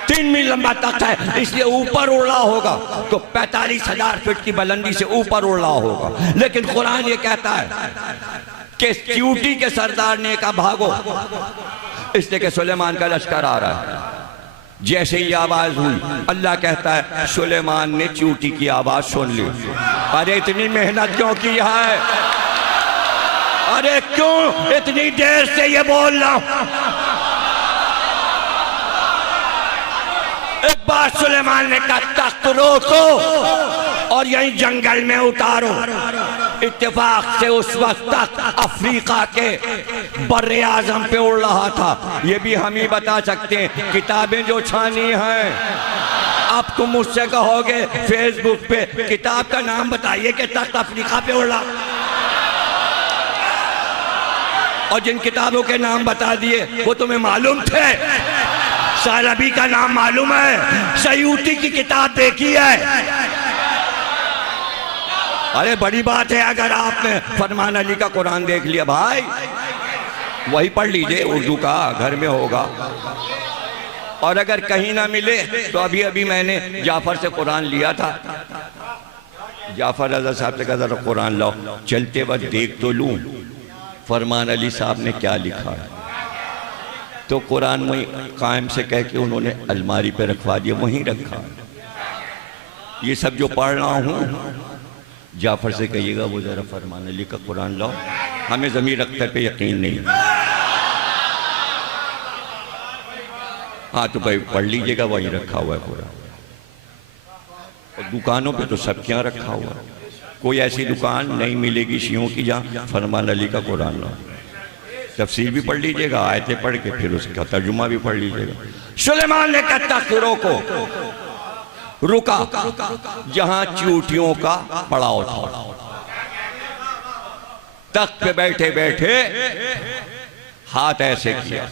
3 मील लंबा तख्त है, इसलिए ऊपर उड़ रहा होगा, तो 45,000 फीट की बुलंदी से ऊपर उड़ रहा होगा। लेकिन कुरान ये कहता है कि चींटी के सरदार ने कहा भागो, इसलिए कि सुलेमान का लश्कर आ रहा है। जैसे ही आवाज हुई, अल्लाह कहता है सुलेमान ने चींटी की आवाज सुन ली। अरे इतनी मेहनत क्यों की है, अरे क्यों इतनी देर से ये बोल रहा हूं। एक बार सुलेमान ने कहा तख्त रोको और यहीं जंगल में उतारो। इत्तेफाक से उस वक्त तक अफ्रीका के बर्रे आजम पे उड़ रहा था। ये भी हम ही बता सकते हैं, किताबें जो छानी हैं। अब तुम मुझसे कहोगे फेसबुक पे किताब का नाम बताइए कि तख्त अफ्रीका पे उड़ रहा, और जिन किताबों के नाम बता दिए वो तुम्हें मालूम थे। सालबी का नाम मालूम है, सयूती की किताब देखी है। अरे बड़ी बात है अगर आपने फरमान अली का कुरान देख लिया, भाई वही पढ़ लीजिए, उर्दू का घर में होगा। और अगर कहीं ना मिले तो अभी अभी मैंने जाफर से कुरान लिया था। जाफर रज़ा साहब से कहा जरा कुरान लाओ, चलते वक्त देख तो लूं फरमान अली साहब ने क्या लिखा है। तो कुरान वहीं कायम से कह के उन्होंने अलमारी पे रखवा दिया, वहीं रखा। ये सब जो पढ़ रहा हूँ, जाफर से कहिएगा वो जरा फरमान अली का कुरान लाओ, हमें ज़मीर अख्तर पे यकीन नहीं। हाँ तो भाई पढ़ लीजिएगा, वहीं रखा हुआ है कुरान। और दुकानों पे तो सब क्या रखा हुआ है, कोई ऐसी दुकान नहीं मिलेगी शियों की जहाँ फरमान अली का कुरान लाओ। तफसीर भी पढ़ लीजिएगा, आयतें पढ़ के फिर उसका तर्जुमा भी पढ़ लीजिएगा। सुलेमान ने कहा तख्त रोको, रुका जहां चींटियों का पड़ाव था। तख्त पे बैठे बैठे हाथ ऐसे किया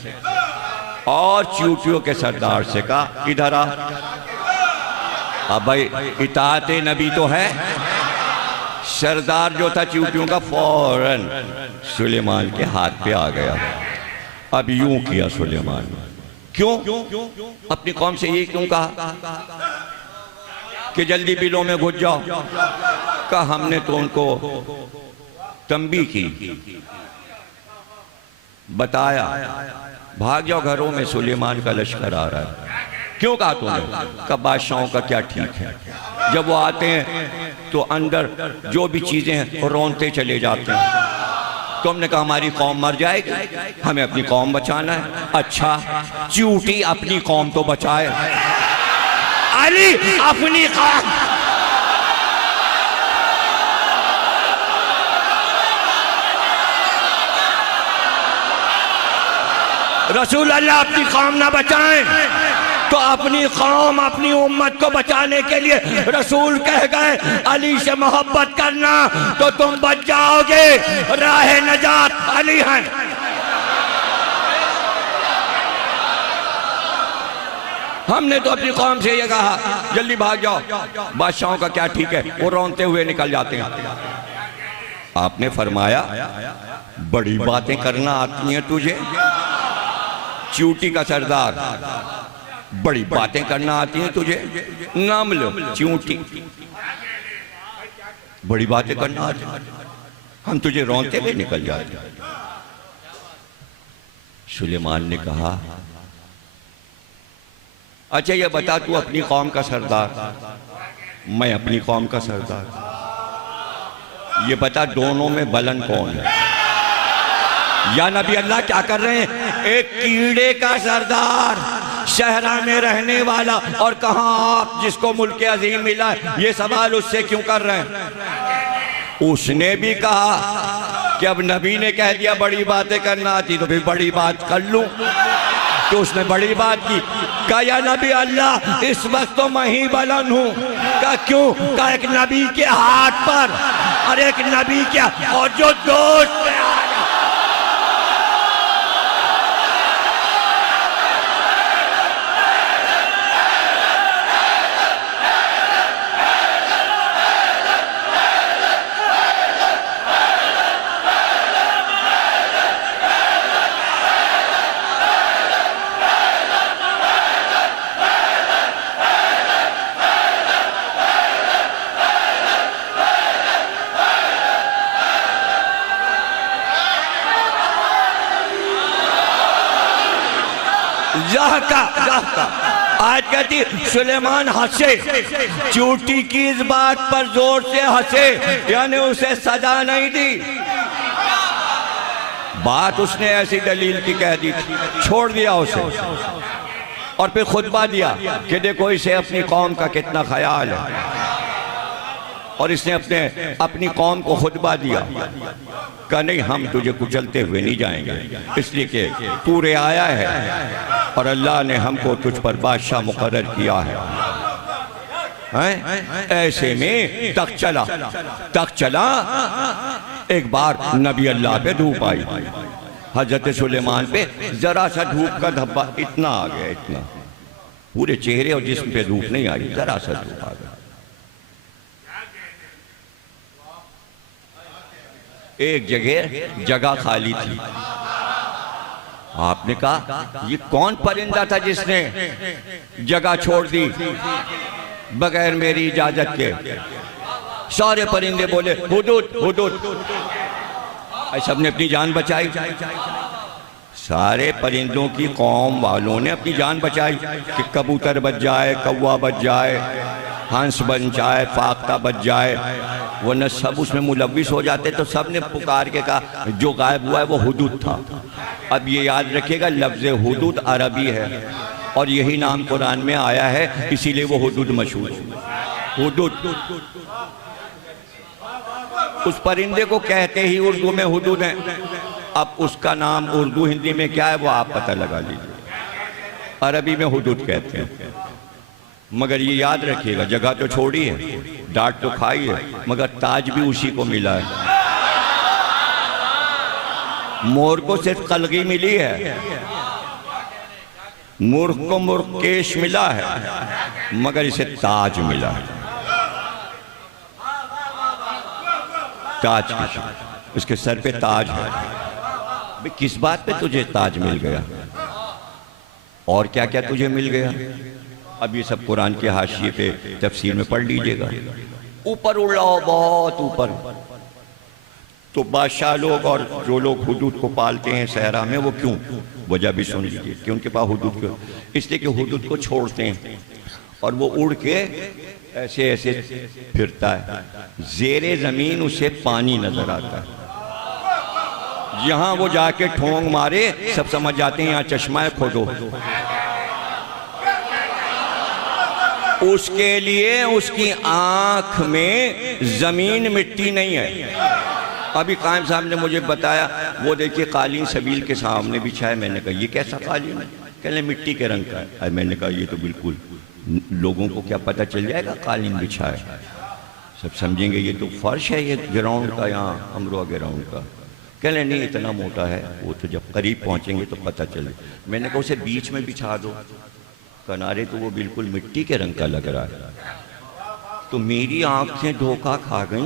और चींटियों के सरदार से कहा इधर आ। अब भाई इताअते नबी तो है। सरदार जो था चींटियों का फौरन सुलेमान के हाथ पे आ गया। अब यूं किया सुलेमान, क्यों अपनी कौम से ये क्यों कहा कि जल्दी बिलों में घुस जाओ? कहा हमने तो उनको तंबी की, बताया भाग जाओ घरों में, सुलेमान का लश्कर आ रहा है। क्यों कहा तुमने? कहा बादशाहों का क्या ठीक है, जब वो आते हैं तो अंदर जो भी चीजें हैं रोनते चले जाते हैं। तो हमने कहा हमारी कौम मर जाएगी, हमें अपनी कौम बचाना है। अच्छा चींटी अपनी कौम तो बचाए, अली अपनी कौम। रसूल अल्लाह अपनी कौम ना बचाएं तो अपनी कौम अपनी उम्मत को बचाने के लिए रसूल कह गए अली से मोहब्बत करना तो तुम बच जाओगे, राह नजात अली है। हमने तो अपनी कौम से ये कहा जल्दी भाग जाओ, बादशाहों का क्या ठीक है, वो रोनते हुए निकल जाते हैं। आपने फरमाया बड़ी बातें करना आती हैं तुझे, चींटी का सरदार, बड़ी बातें करना आती हैं तुझे, नम्ल चींटी, बड़ी बातें करना आती हैं, हम तुझे रोंते हुए निकल जाते। सुलेमान ने कहा अच्छा ये बता तू अपनी कौम का सरदार, मैं अपनी कौम का सरदार, ये बता दोनों में बुलंद कौन है? या नबी अल्लाह क्या कर रहे हैं? एक कीड़े का सरदार, शहरा में रहने वाला, और कहां आप जिसको मुल्क अजीम मिला है, ये सवाल उससे क्यों कर रहे हैं? उसने भी कहा कि अब नबी ने कह दिया बड़ी बातें करना आती तो फिर बड़ी बात कर लूं, तो उसने बड़ी बात की। कहा या नबी अल्लाह इस वक्त तो मैं ही बुलंद हूं। कहा क्यों? कहा एक नबी के हाथ पर, और एक नबी क्या, और जो दोस्त आज कहती सुलेमान हंसे, चूटी की इस बात पर जोर से हंसे, यानी उसे सजा नहीं दी। बात उसने ऐसी दलील की कह दी, छोड़ दिया उसे, और फिर खुतबा दिया कि देखो इसे अपनी कौम का कितना ख्याल है, और इसने अपनी कौम को खुतबा दिया। कहा नहीं हम तुझे कुचलते हुए नहीं जाएंगे, इसलिए कि पूरे आया है और अल्लाह ने हमको तुझ पर बादशाह मुकर्रर किया है। ऐसे में तक चला एक बार नबी अल्लाह पे धूप आई, हजरत सुलेमान पे जरा सा धूप का धब्बा इतना आ गया, इतना, पूरे चेहरे और जिस्म पे धूप नहीं आई, जरा सा धूप आ गया। एक जगह खाली थी। आपने कहा ये कौन परिंदा था जिसने जगह छोड़ दी बगैर मेरी इजाजत के? सारे परिंदे बोले हुदूद हुदूद, सबने अपनी जान बचाई। सारे परिंदों की कौम वालों ने अपनी जान बचाई कि कबूतर बच जाए, कौवा बच जाए, हंस बन जाए, फाख्ता बच जाए, वरना सब उसमें मुलव्विस हो जाते। तो सब ने पुकार के कहा जो गायब हुआ है वो हुदूद था। अब ये याद रखिएगा लफ्ज़ हुदूद अरबी है और यही नाम कुरान में आया है, इसीलिए वो हुदूद मशहूर है। हुदूद उस परिंदे को कहते ही उर्दू में हुदूद है। अब उसका नाम उर्दू हिंदी में क्या है वो आप पता लगा लीजिए। अरबी में हुदूद कहते हैं, मगर ये याद रखिएगा जगह तो छोड़ी है, डांट तो खाई है, मगर ताज भी उसी को मिला है। मोर को सिर्फ कलगी मिली है, मूर्ख को मूर्खेश मिला है, मगर इसे ताज मिला है। ताज उसके सर पे ताज है। भाई किस बात पे तुझे ताज मिल गया और क्या क्या तुझे मिल गया? अब ये सब कुरान के हाशिए पे तफसीर में पढ़ लीजिएगा। ऊपर उड़ाओ, बहुत ऊपर। तो बादशाह लोग और जो लोग हुदूद को पालते हैं सहरा में, वो क्यों, वजह भी सुन लीजिए कि उनके पास हुदूद क्यों। इसलिए कि हुदूद को छोड़ते हैं और वो उड़ के ऐसे ऐसे फिरता है, जेरे जमीन उसे पानी नजर आता है। जहां वो जाके ठोंग मारे सब समझ जाते हैं यहाँ चश्मा खोदो। उसके लिए उसकी आंख में जमीन मिट्टी नहीं है। अभी कायम साहब ने मुझे बताया, वो देखिए कालीन सबील के सामने बिछा है। मैंने कहा ये कैसा कालीन है? कहले मिट्टी के रंग का है। मैंने कहा ये तो बिल्कुल, लोगों को क्या पता चल जाएगा कालीन बिछा है? सब समझेंगे ये तो फर्श है, ये ग्राउंड का, यहाँ अमरोहा ग्राउंड का। कहले नहीं इतना मोटा है, वो तो जब करीब पहुंचेंगे तो पता चले। मैंने कहा उसे बीच में बिछा दो किनारे, तो वो बिल्कुल मिट्टी के रंग का लग रहा है। तो मेरी आंखें धोखा खा गई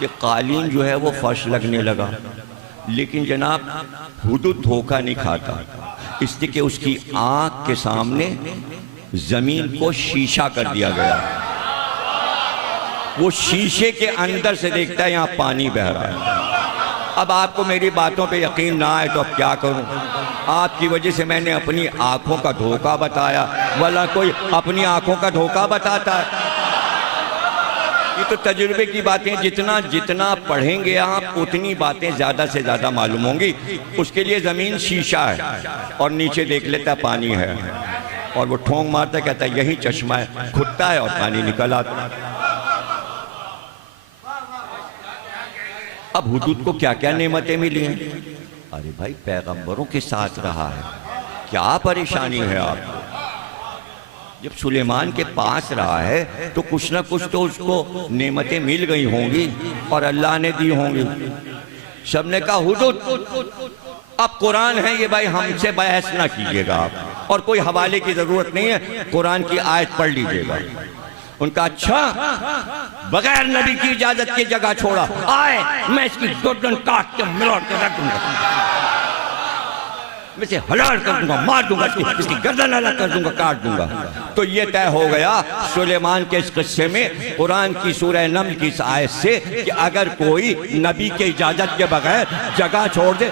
कि कालीन जो है वो फर्श लगने लगा, लेकिन जनाब हुदूद धोखा नहीं खाता, इसलिए कि उसकी आंख के सामने जमीन को शीशा कर दिया गया। वो शीशे के अंदर से देखता है यहाँ पानी बह रहा है। अब आपको मेरी बातों पे यकीन ना आए तो अब क्या करूं? आपकी वजह से मैंने अपनी आंखों का धोखा बताया, वाला कोई अपनी आंखों का धोखा बताता है। ये तो तजुर्बे की बातें, जितना जितना पढ़ेंगे आप उतनी बातें ज़्यादा से ज़्यादा मालूम होंगी। उसके लिए ज़मीन शीशा है और नीचे देख लेता पानी है, और वो ठोंक मारता कहता है यही चश्मा है, खुदता है और पानी निकल आता। अब हुदूद को क्या क्या नेमतें मिली हैं? अरे भाई पैगंबरों के साथ रहा है, क्या परेशानी है आपको? जब सुलेमान के पास रहा है तो कुछ ना कुछ तो उसको नेमतें मिल गई होंगी और अल्लाह ने दी होंगी। सबने कहा हुदूद अब कुरान है ये, भाई हमसे बहस ना कीजिएगा आप, और कोई हवाले की जरूरत नहीं है, कुरान की आयत पढ़ लीजिएगा। उनका अच्छा, बगैर नबी की इजाजत की जगह छोड़ा, आए मैं इसकी गर्दन काट के मिलाड़ के रख दूंगा, मैं इसे हलाल कर दूंगा, मार दूंगा, इसकी गर्दन अलग कर दूंगा, काट दूंगा। तो ये तय हो गया सुलेमान के इस किस्से में कुरान की सूरह नम्ल की इस आयत से कि अगर कोई नबी के इजाजत के बगैर जगह छोड़ दे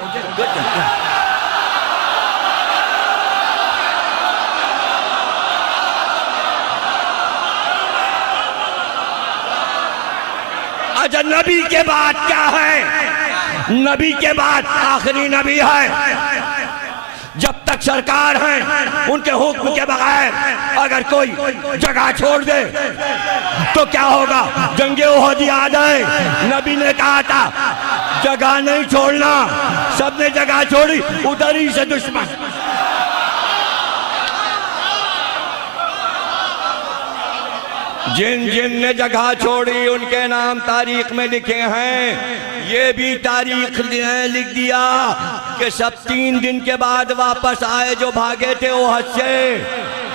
अच्छा, नबी के बाद क्या है? नबी के बाद आखिरी नबी है। जब तक सरकार है उनके हुक्म के बगैर अगर कोई जगह छोड़ दे तो क्या होगा? जंगे उहद याद है, नबी ने कहा था जगह नहीं छोड़ना, सबने जगह छोड़ी, उधर ही से दुश्मन। जिन जिन ने जगह छोड़ी उनके नाम तारीख में लिखे हैं। ये भी तारीख लिख दिया कि सब 3 दिन के बाद वापस आए जो भागे थे ओहद से।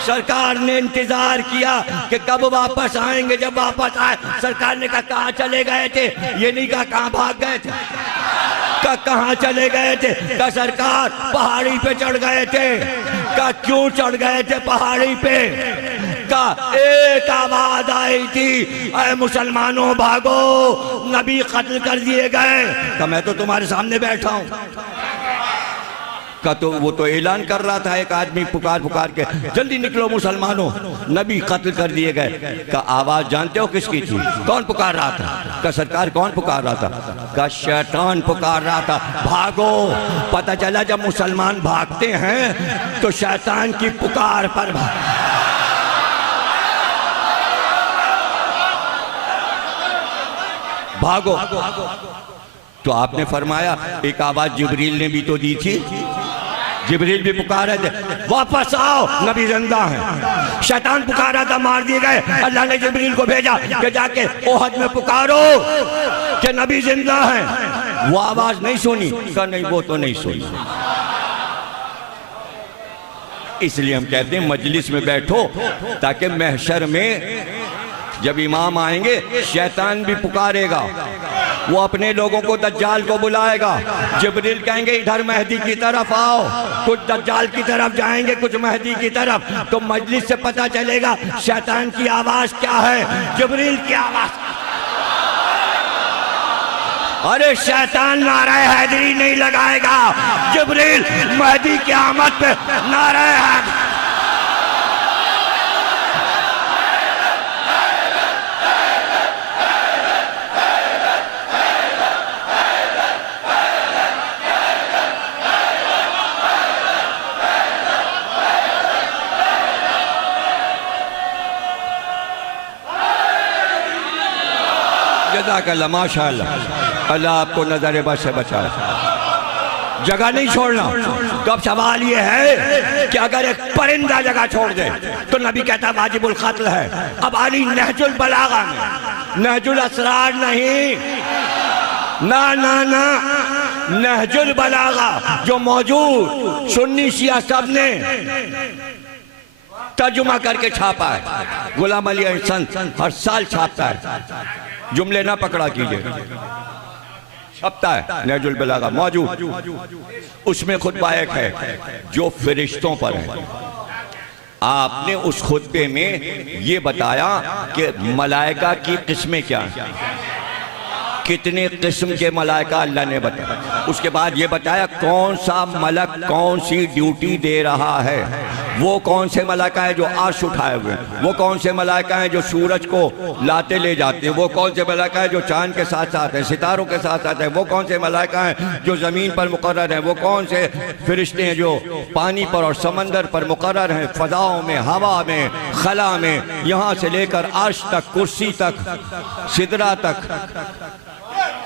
सरकार ने इंतजार किया कि कब वापस आएंगे। जब वापस आए सरकार ने कहा कहाँ चले गए थे? ये नहीं कहा कहाँ भाग गए थे, कहाँ चले गए थे? का सरकार पहाड़ी पे चढ़ गए थे। का क्यों चढ़ गए थे पहाड़ी पे? का एक आवाज आई थी, अरे मुसलमानों भागो, नबी कत्ल कर दिए गए। का मैं तो तुम्हारे सामने बैठा हूं। का तो वो तो ऐलान कर रहा था, एक आदमी पुकार पुकार के जल्दी निकलो मुसलमानों, नबी कत्ल कर दिए गए। का आवाज जानते हो किसकी थी? कौन पुकार रहा था? का सरकार कौन पुकार रहा था? का शैतान पुकार रहा था, भागो। पता चला जब मुसलमान भागते हैं तो शैतान की पुकार पर भागो। तो आपने फरमाया एक आवाज जिब्रील ने भी तो दी थी, जिब्रील भी पुकारे थे वापस आओ, नबी जिंदा है। शैतान पुकारा था, मार दिए गए। अल्लाह ने जिब्रील को भेजा कि जाके ओहद में पुकारो कि नबी जिंदा है। वो आवाज नहीं सुनी? का नहीं, वो तो नहीं सुनी। इसलिए हम कहते हैं मजलिस में बैठो ताकि महशर में जब इमाम आएंगे शैतान भी पुकारेगा, वो अपने लोगों को दज्जाल को बुलाएगा। जिब्रील कहेंगे इधर मेहदी की तरफ आओ, कुछ दज्जाल की तरफ जाएंगे, कुछ मेहदी की तरफ। तो मजलिस से पता चलेगा शैतान की आवाज क्या है, जिब्रील की आवाज। अरे शैतान नारा हैदरी नहीं लगाएगा, जिब्रील मेहदी की आमद पे नारा हैदरी। जज़ाकल्लाह, माशाअल्लाह, अल्लाह आपको नजर बस से बचाए। जगह नहीं छोड़ना। तो अब सवाल ये है कि अगर एक परिंदा जगह छोड़ दे तो नबी कहता वाजिबुल कत्ल है। अब अली नहजुल बलागा में, नहजुल असरार नहीं, ना ना ना, नहजुल बलागा जो मौजूद सुन्नी शिया सब ने तर्जुमा करके छापा है। गुलाम अली अहसन हर साल छापता है। जुमले ना पकड़ा कीजिए, छपता है नहजुल बलागा मौजूद, उसमें खुतबा एक है जो फरिश्तों पर है। आपने उस खुतबे में ये बताया कि मलाइका की किस्में क्या हैं, कितने किस्म के मलाइका अल्लाह ने बताया। उसके बाद ये बताया कौन सा मलक कौन सी ड्यूटी दे रहा है, वो कौन से मलाइका हैं जो अर्श उठाए हुए हैं, वो कौन से मलाइका हैं जो सूरज को लाते ले जाते हैं, वो कौन से मलाइका हैं जो चांद के साथ साथ हैं, सितारों के साथ साथ हैं, वो कौन से मलाइका हैं जो ज़मीन पर मुकर्रर हैं, वो कौन से फरिश्ते हैं जो पानी पर और समंदर पर मुकर्रर हैं, फ़ज़ाओं में, हवा में, खला में, यहाँ से लेकर अर्श तक, कुर्सी तक, सिदरा तक,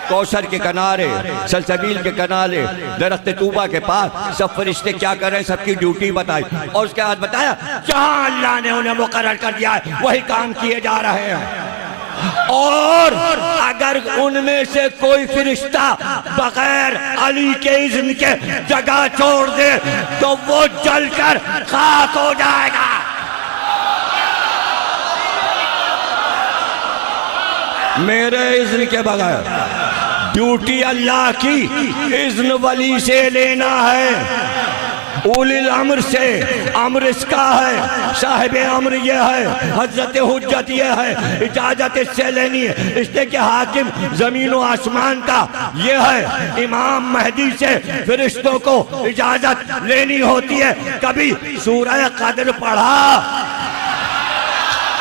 कौसर के किनारे, सलसबील के किनारे, दरख्त तूबा के पास, सब फरिश्ते क्या कर रहे हैं, सबकी ड्यूटी बताई। और उसके बाद बताया जहां अल्लाह ने उन्हें मुकर्रर कर दिया है वही काम किए जा रहे हैं। और अगर उनमें से कोई फरिश्ता बगैर अली के इज़्न के जगह छोड़ दे तो वो जलकर खाक हो जाएगा। मेरे इज़्न के बगैर ड्यूटी अल्लाह की इज़्न वली से लेना है, उलिल अम्र से, अम्र इसका है, साहिब अम्र ये है, हजरत हुज्जत ये है, इजाजत इससे लेनी है, इसलिए कि हाकिम जमीन व आसमान का ये है। इमाम महदी से फरिश्तों को इजाजत लेनी होती है। कभी सूरह कद्र पढ़ा,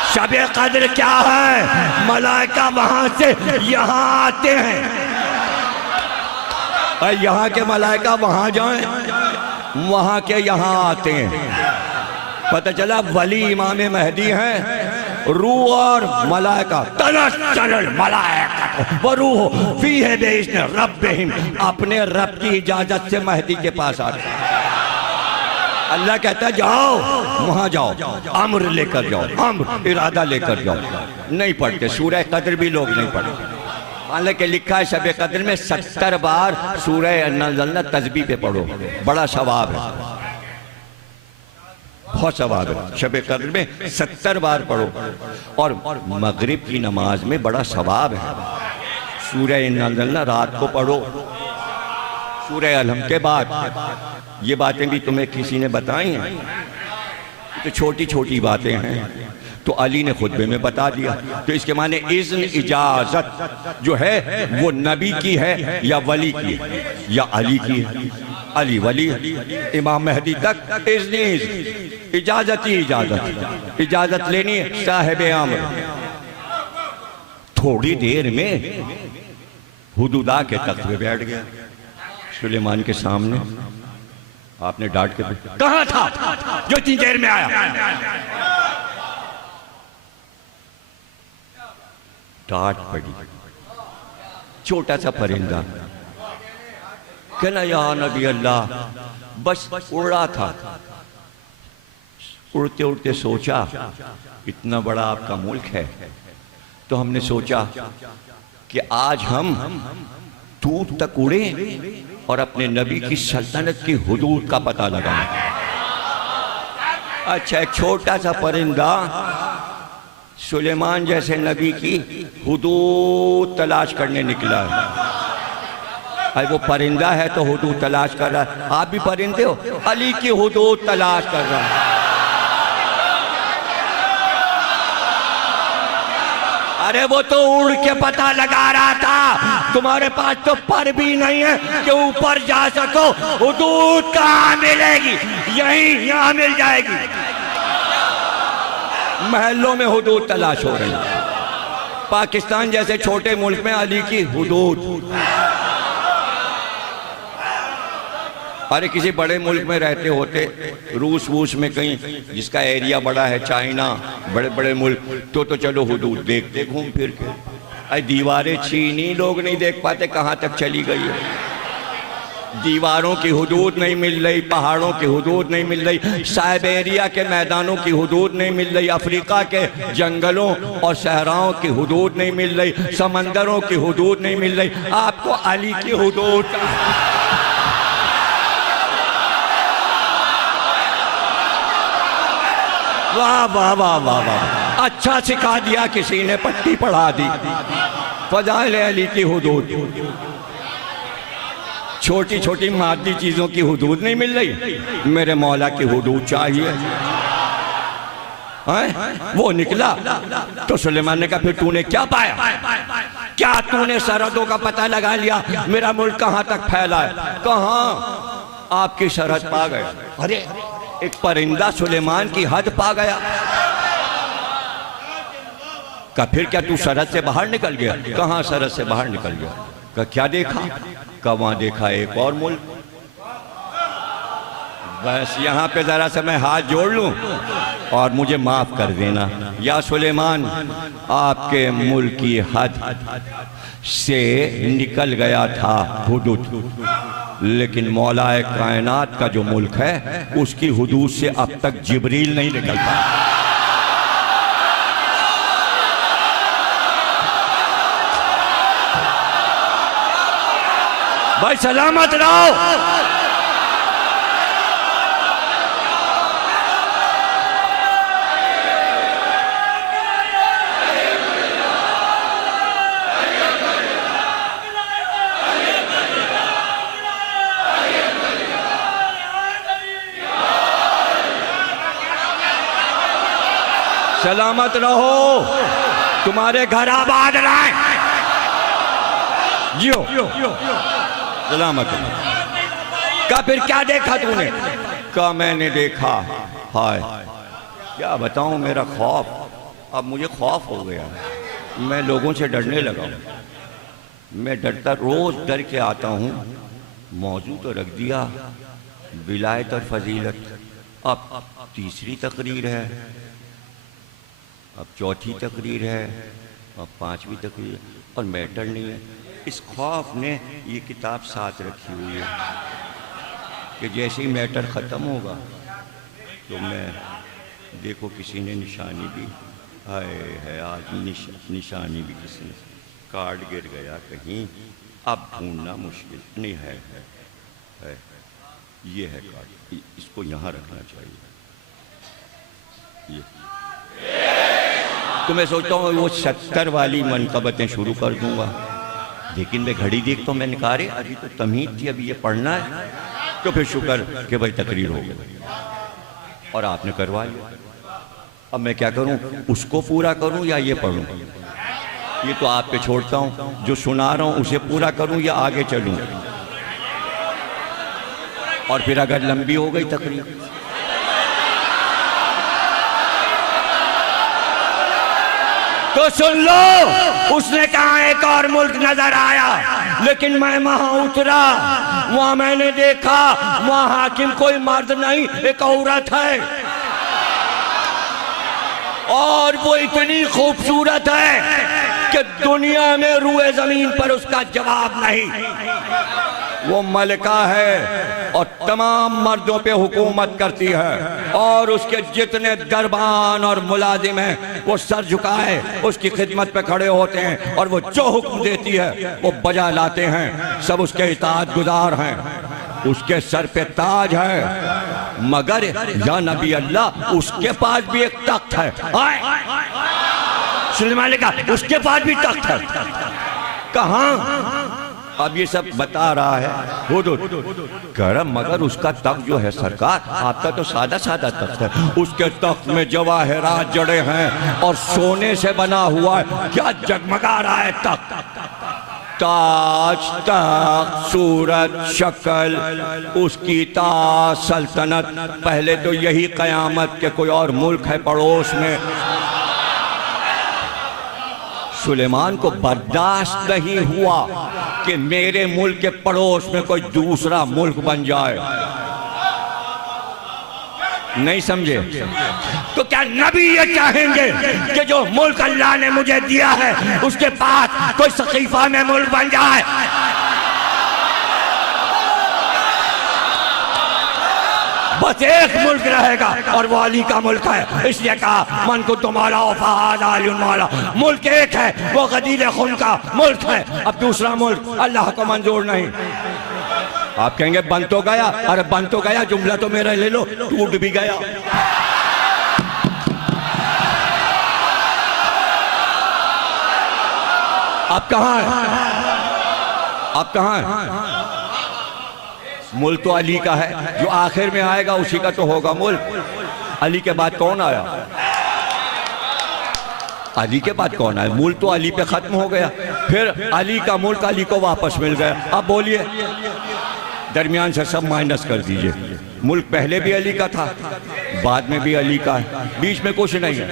शब कद्र क्या है, मलाइका वहां से यहाँ आते हैं, और यहाँ के मलाइका वहां जाएं, वहां के यहाँ आते हैं। पता चला वली इमाम महदी हैं, रूह और मलाइका, तनस्सलुल मलाइका व रूह फीहि बिइज़्नि रब्बिहिम, अपने रब की इजाजत से महदी के पास आते हैं। अल्लाह कहता है जाओ, वहां जाओ, अम्र लेकर जाओ, अम्र इरादा लेकर जाओ। नहीं पढ़ते सूरह कद्र भी लोग नहीं पढ़ते, हालांकि लिखा है शब कद्र में 70 बार सूरह नज़लना तस्बीह पे पढ़ो, बड़ा सवाब है, बहुत सवाब है। शब कद्र में 70 बार पढ़ो, और मगरिब की नमाज में बड़ा सवाब है। सूरह नज़लना रात को पढ़ो, सूरह अलहम के बाद। ये बातें भी तुम्हें किसी ने बताई हैं, तो छोटी छोटी बातें हैं, तो अली ने खुतबे में बता दिया। तो इसके माने इज़्न, इजाजत जो है वो नबी की है या वली की है, या अली की है। अली वली, इमाम महदी तक इज़्न, इजाजत ही इजाजत, इजाजत लेनी है साहिब अम्र। थोड़ी देर में हुदूदा के तख्त पे बैठ गया सुलेमान के सामने। आपने डांट के कहा था जो इतनी देर में आया? डांट पड़ी। छोटा सा परिंदा कहना या नबी अल्लाह, बस उड़ रहा था, उड़ते उड़ते सोचा इतना बड़ा आपका मुल्क है, तो हमने सोचा कि आज हम दूर तक उड़े और अपने नबी की सल्तनत की हुदूद का पता लगाएं। अच्छा, एक छोटा सा परिंदा सुलेमान जैसे नबी की हुदूद तलाश करने निकला है। अरे वो परिंदा है तो हुदूद तलाश कर रहा है, आप भी परिंदे हो, अली की हुदूद तलाश कर रहा है। अरे वो तो उड़ के पता लगा रहा था, तुम्हारे पास तो पर भी नहीं है कि ऊपर जा सको। हुदूद कहाँ मिलेगी? यहीं यहाँ मिल जाएगी। महलों में हुदूद तलाश हो रही है। पाकिस्तान जैसे छोटे मुल्क में अली की हुदूद। अरे किसी बड़े मुल्क में रहते होते, रूस वूस में कहीं जिसका एरिया बड़ा है, चाइना, बड़े बड़े मुल्क, तो चलो हुदूद देखते घूम फिर के। अरे दीवारें छीनी, लोग नहीं देख पाते कहाँ तक चली गई है। दीवारों की हुदूद नहीं मिल रही, पहाड़ों की हुदूद नहीं मिल रही, साइबेरिया के मैदानों की हुदूद नहीं मिल रही, अफ्रीका के जंगलों और सहराओं की हुदूद नहीं मिल रही, समंदरों की हुदूद नहीं मिल रही। आपको अली की हुदूद। वाह वाह वाह वाह वाह, अच्छा सिखा दिया किसी ने, पट्टी पढ़ा दी। फजाइल अली की हुदूद, छोटी छोटी मादी चीजों की हुदूद नहीं मिल रही, मेरे मौला की हुदूद चाहिए। वो निकला तो सुलेमान ने कहा फिर तूने क्या पाया? क्या तूने सरहदों का पता लगा लिया? मेरा मुल्क कहां तक फैला है? कहां आपकी सरहद पा गए? अरे एक परिंदा सुलेमान की हद पा गया। का फिर क्या तू सरहद से बाहर निकल गया? कहां सरहद से बाहर निकल गया? का क्या देखा? का वहां देखा एक और मुल्क। बस यहाँ पे जरा सा मैं हाथ जोड़ लूं और मुझे माफ कर देना। या सुलेमान, आपके मुल्क की हद से निकल गया था हुदूद, लेकिन मौलाए कायनात का जो मुल्क है उसकी हुदूद से अब तक जिब्रील नहीं निकलता। भाई सलामत रहो। सलामत रहो, तुम्हारे घर आबाद रहे। जियो सलामत। का फिर क्या देखा तूने? का मैंने देखा, हाय क्या बताऊं, मेरा खौफ, अब मुझे खौफ हो गया, मैं लोगों से डरने लगा। मैं डरता, रोज डर के आता हूं। मौजू तो रख दिया विलायत और फजीलत, अब तीसरी तकरीर है, अब चौथी तकरीर है, अब पांचवी तकरीर, और मैटर नहीं है। इस खौफ ने ये किताब साथ रखी हुई है कि जैसे ही मैटर ख़त्म होगा तो मैं देखो किसी ने निशानी भी, हाय है आज निशानी भी किसी ने, कार्ड गिर गया कहीं, अब ढूंढना मुश्किल नहीं है, ये है कार्ड, इसको यहाँ रखना चाहिए। ये तो मैं सोचता हूँ वो 70 वाली मनकबतें शुरू कर दूंगा, लेकिन मैं घड़ी देखता हूँ, मैंने कहा अरे अभी तो तमीज़ थी, अभी ये पढ़ना है। तो फिर शुक्र कि भाई तकरीर हो गई और आपने करवा लिया। अब मैं क्या करूँ, उसको पूरा करूँ या ये पढ़ूँ? ये तो आप पे छोड़ता हूँ, जो सुना रहा हूँ उसे पूरा करूँ या आगे चलूँ? और फिर अगर लंबी हो गई तकरीर तो सुन लो, उसने कहा एक और मुल्क नजर आया, लेकिन मैं वहां उतरा, वहां मैंने देखा वहां हाकिम कोई मर्द नहीं, एक औरत है, और वो इतनी खूबसूरत है कि दुनिया में रूए जमीन पर उसका जवाब नहीं। वो मलिका है और तमाम मर्दों पे हुकूमत करती है, और उसके जितने दरबान और मुलाजिम हैं वो सर झुकाए उसकी खिदमत पे खड़े होते हैं, और वो जो हुक्म देती है वो बजा लाते हैं, सब उसके इताअत गुजार हैं। उसके सर पे ताज है, मगर या नबी अल्लाह उसके पास भी एक तख्त है। सुलेमान ने कहा उसके पास भी तख्त है, कहाँ? अब ये सब बता रहा है हुदूद करम, मगर उसका तख्त जो है सरकार, आपका तो सादा सादा तख्त है, उसके तख्त में जवाहरात जड़े हैं और सोने से बना हुआ है। क्या जगमगा रहा है तख्त, ताज, तख्त, सूरत, शक्ल, उसकी ताज सल्तनत। पहले तो यही कयामत के कोई और मुल्क है पड़ोस में। सुलेमान को बर्दाश्त नहीं हुआ कि मेरे मुल्क के पड़ोस में कोई दूसरा मुल्क बन जाए। नहीं समझे? तो क्या नबी ये चाहेंगे कि जो मुल्क अल्लाह ने मुझे दिया है उसके पास कोई सकीफा में मुल्क बन जाए? बस एक मुल्क रहेगा और वो अली का मुल्क है। इसलिए कहा मन को तुम्हारा वफाद मुल्क एक है, वो गदीर खुन का मुल्क है। अब दूसरा मुल्क अल्लाह को मंजूर नहीं। आप कहेंगे बन तो गया, अरे बन तो गया, जुमला तो मेरा ले लो, टूट भी गया। अब कहाँ है? अब कहाँ है? मुल्क तो अली का है, जो आखिर में आएगा उसी का तो होगा मुल्क। अली के बाद कौन आया? अली के बाद कौन आया? मुल्क तो अली पे खत्म हो गया, फिर अली का मुल्क अली को वापस मिल गया। अब बोलिए, दरमियान से सब माइनस कर दीजिए। मुल्क पहले भी अली का था, बाद में भी अली का है, बीच में कुछ नहीं है,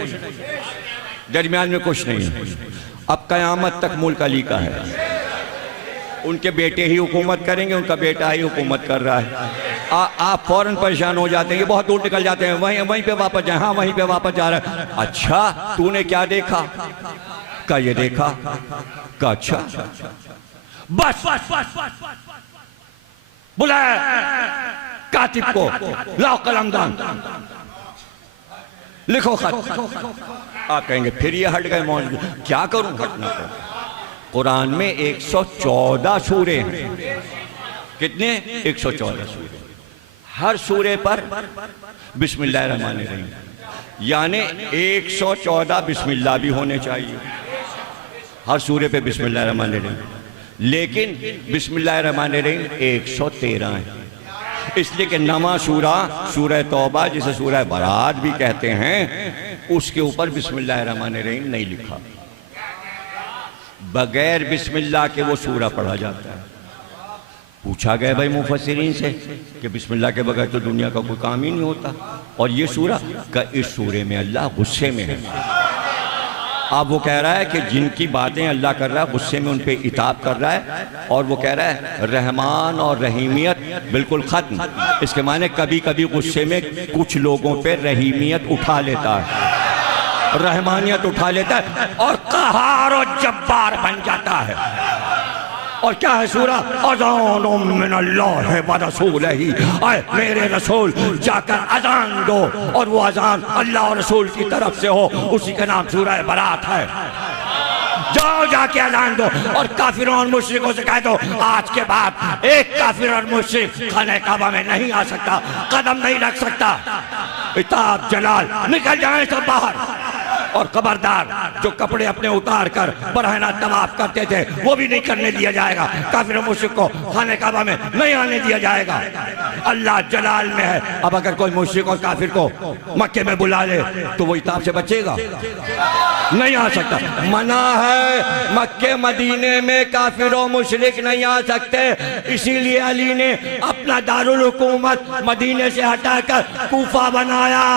दरमियान में कुछ नहीं है। अब कयामत तक मुल्क अली का है। उनके बेटे ही हुकूमत करेंगे, उनका बेटा ही हुकूमत कर रहा है। आप फौरन परेशान हो जाते हैं, ये बहुत दूर निकल जाते हैं, वहीं पे वापस जाए, हाँ वहीं पे वापस जा रहा है। अच्छा तूने क्या देखा? का ये देखा का? अच्छा बस बुलाया कातिब को, लाओ कलमदान, लिखो खत। आप कहेंगे फिर ये हट गए मौजूद, क्या करूं हटना को? कुरान में 114 सूरे हैं। कितने? 114 सूरे। हर सूरे पर बिस्मिल्लाहिर्रहमानिर्रहीम, यानी 114 बिस्मिल्लाह भी होने चाहिए हर सूरे पे बिस्मिल्लाहिर्रहमानिर्रहीम। लेकिन बिस्मिल्लाहिर्रहमानिर्रहीम 113 है, इसलिए कि नमा सूरा सूरह तौबा, जिसे सूरह बरात भी कहते हैं, उसके ऊपर बिस्मिल्लाहिर्रहमानिर्रहीम नहीं लिखा। बगैर बिस्मिल्लाह के वो सूरा पढ़ा जाता है। पूछा गया भाई मुफस्सिरीन से कि बिस्मिल्लाह के बगैर तो दुनिया का कोई काम ही नहीं होता, और ये सूरा का, इस सूरे में अल्लाह गुस्से में है। अब वो कह रहा है कि जिनकी बातें अल्लाह कर रहा है गुस्से में, उन पे इताब कर रहा है, और वो कह रहा है रहमान और रहीमियत बिल्कुल खत्म। इसके माने कभी कभी गुस्से में कुछ लोगों पे रहीमियत उठा लेता है, रहमानियत उठा लेता है, और कहार और जब्बार बन जाता है। और क्या है सूरा? अज़ानुम मिनल्लाह व रसूलिही, मेरे रसूल जाकर अजान दो, और वो अजान अल्लाह और रसूल की तरफ से हो, उसी का नाम सूरह बरात है। जाओ जाके अजान दो, और काफिरों और मुशरिकों से कह दो आज के बाद एक काफिर और मुशरिक खाने काबा में नहीं आ सकता, कदम नहीं रख सकता। इताब जलाल निकल जाए सब बाहर। और खबरदार, जो कपड़े अपने उतार कर बरहना तवाफ करते थे वो भी नहीं करने दिया जाएगा। काफिर मुशरिक को खाने काबा में नहीं आने दिया जाएगा। अल्लाह जलाल में है। अब अगर कोई मुशरिक और काफिर को मक्के में बुला ले तो वो इताब से बचेगा? नहीं आ सकता। मना है, मक्के मदीने में काफिरों मुशरिक नहीं आ सकते। इसीलिए अली ने अपना दारुल हुकूमत मदीने से हटाकर कूफा बनाया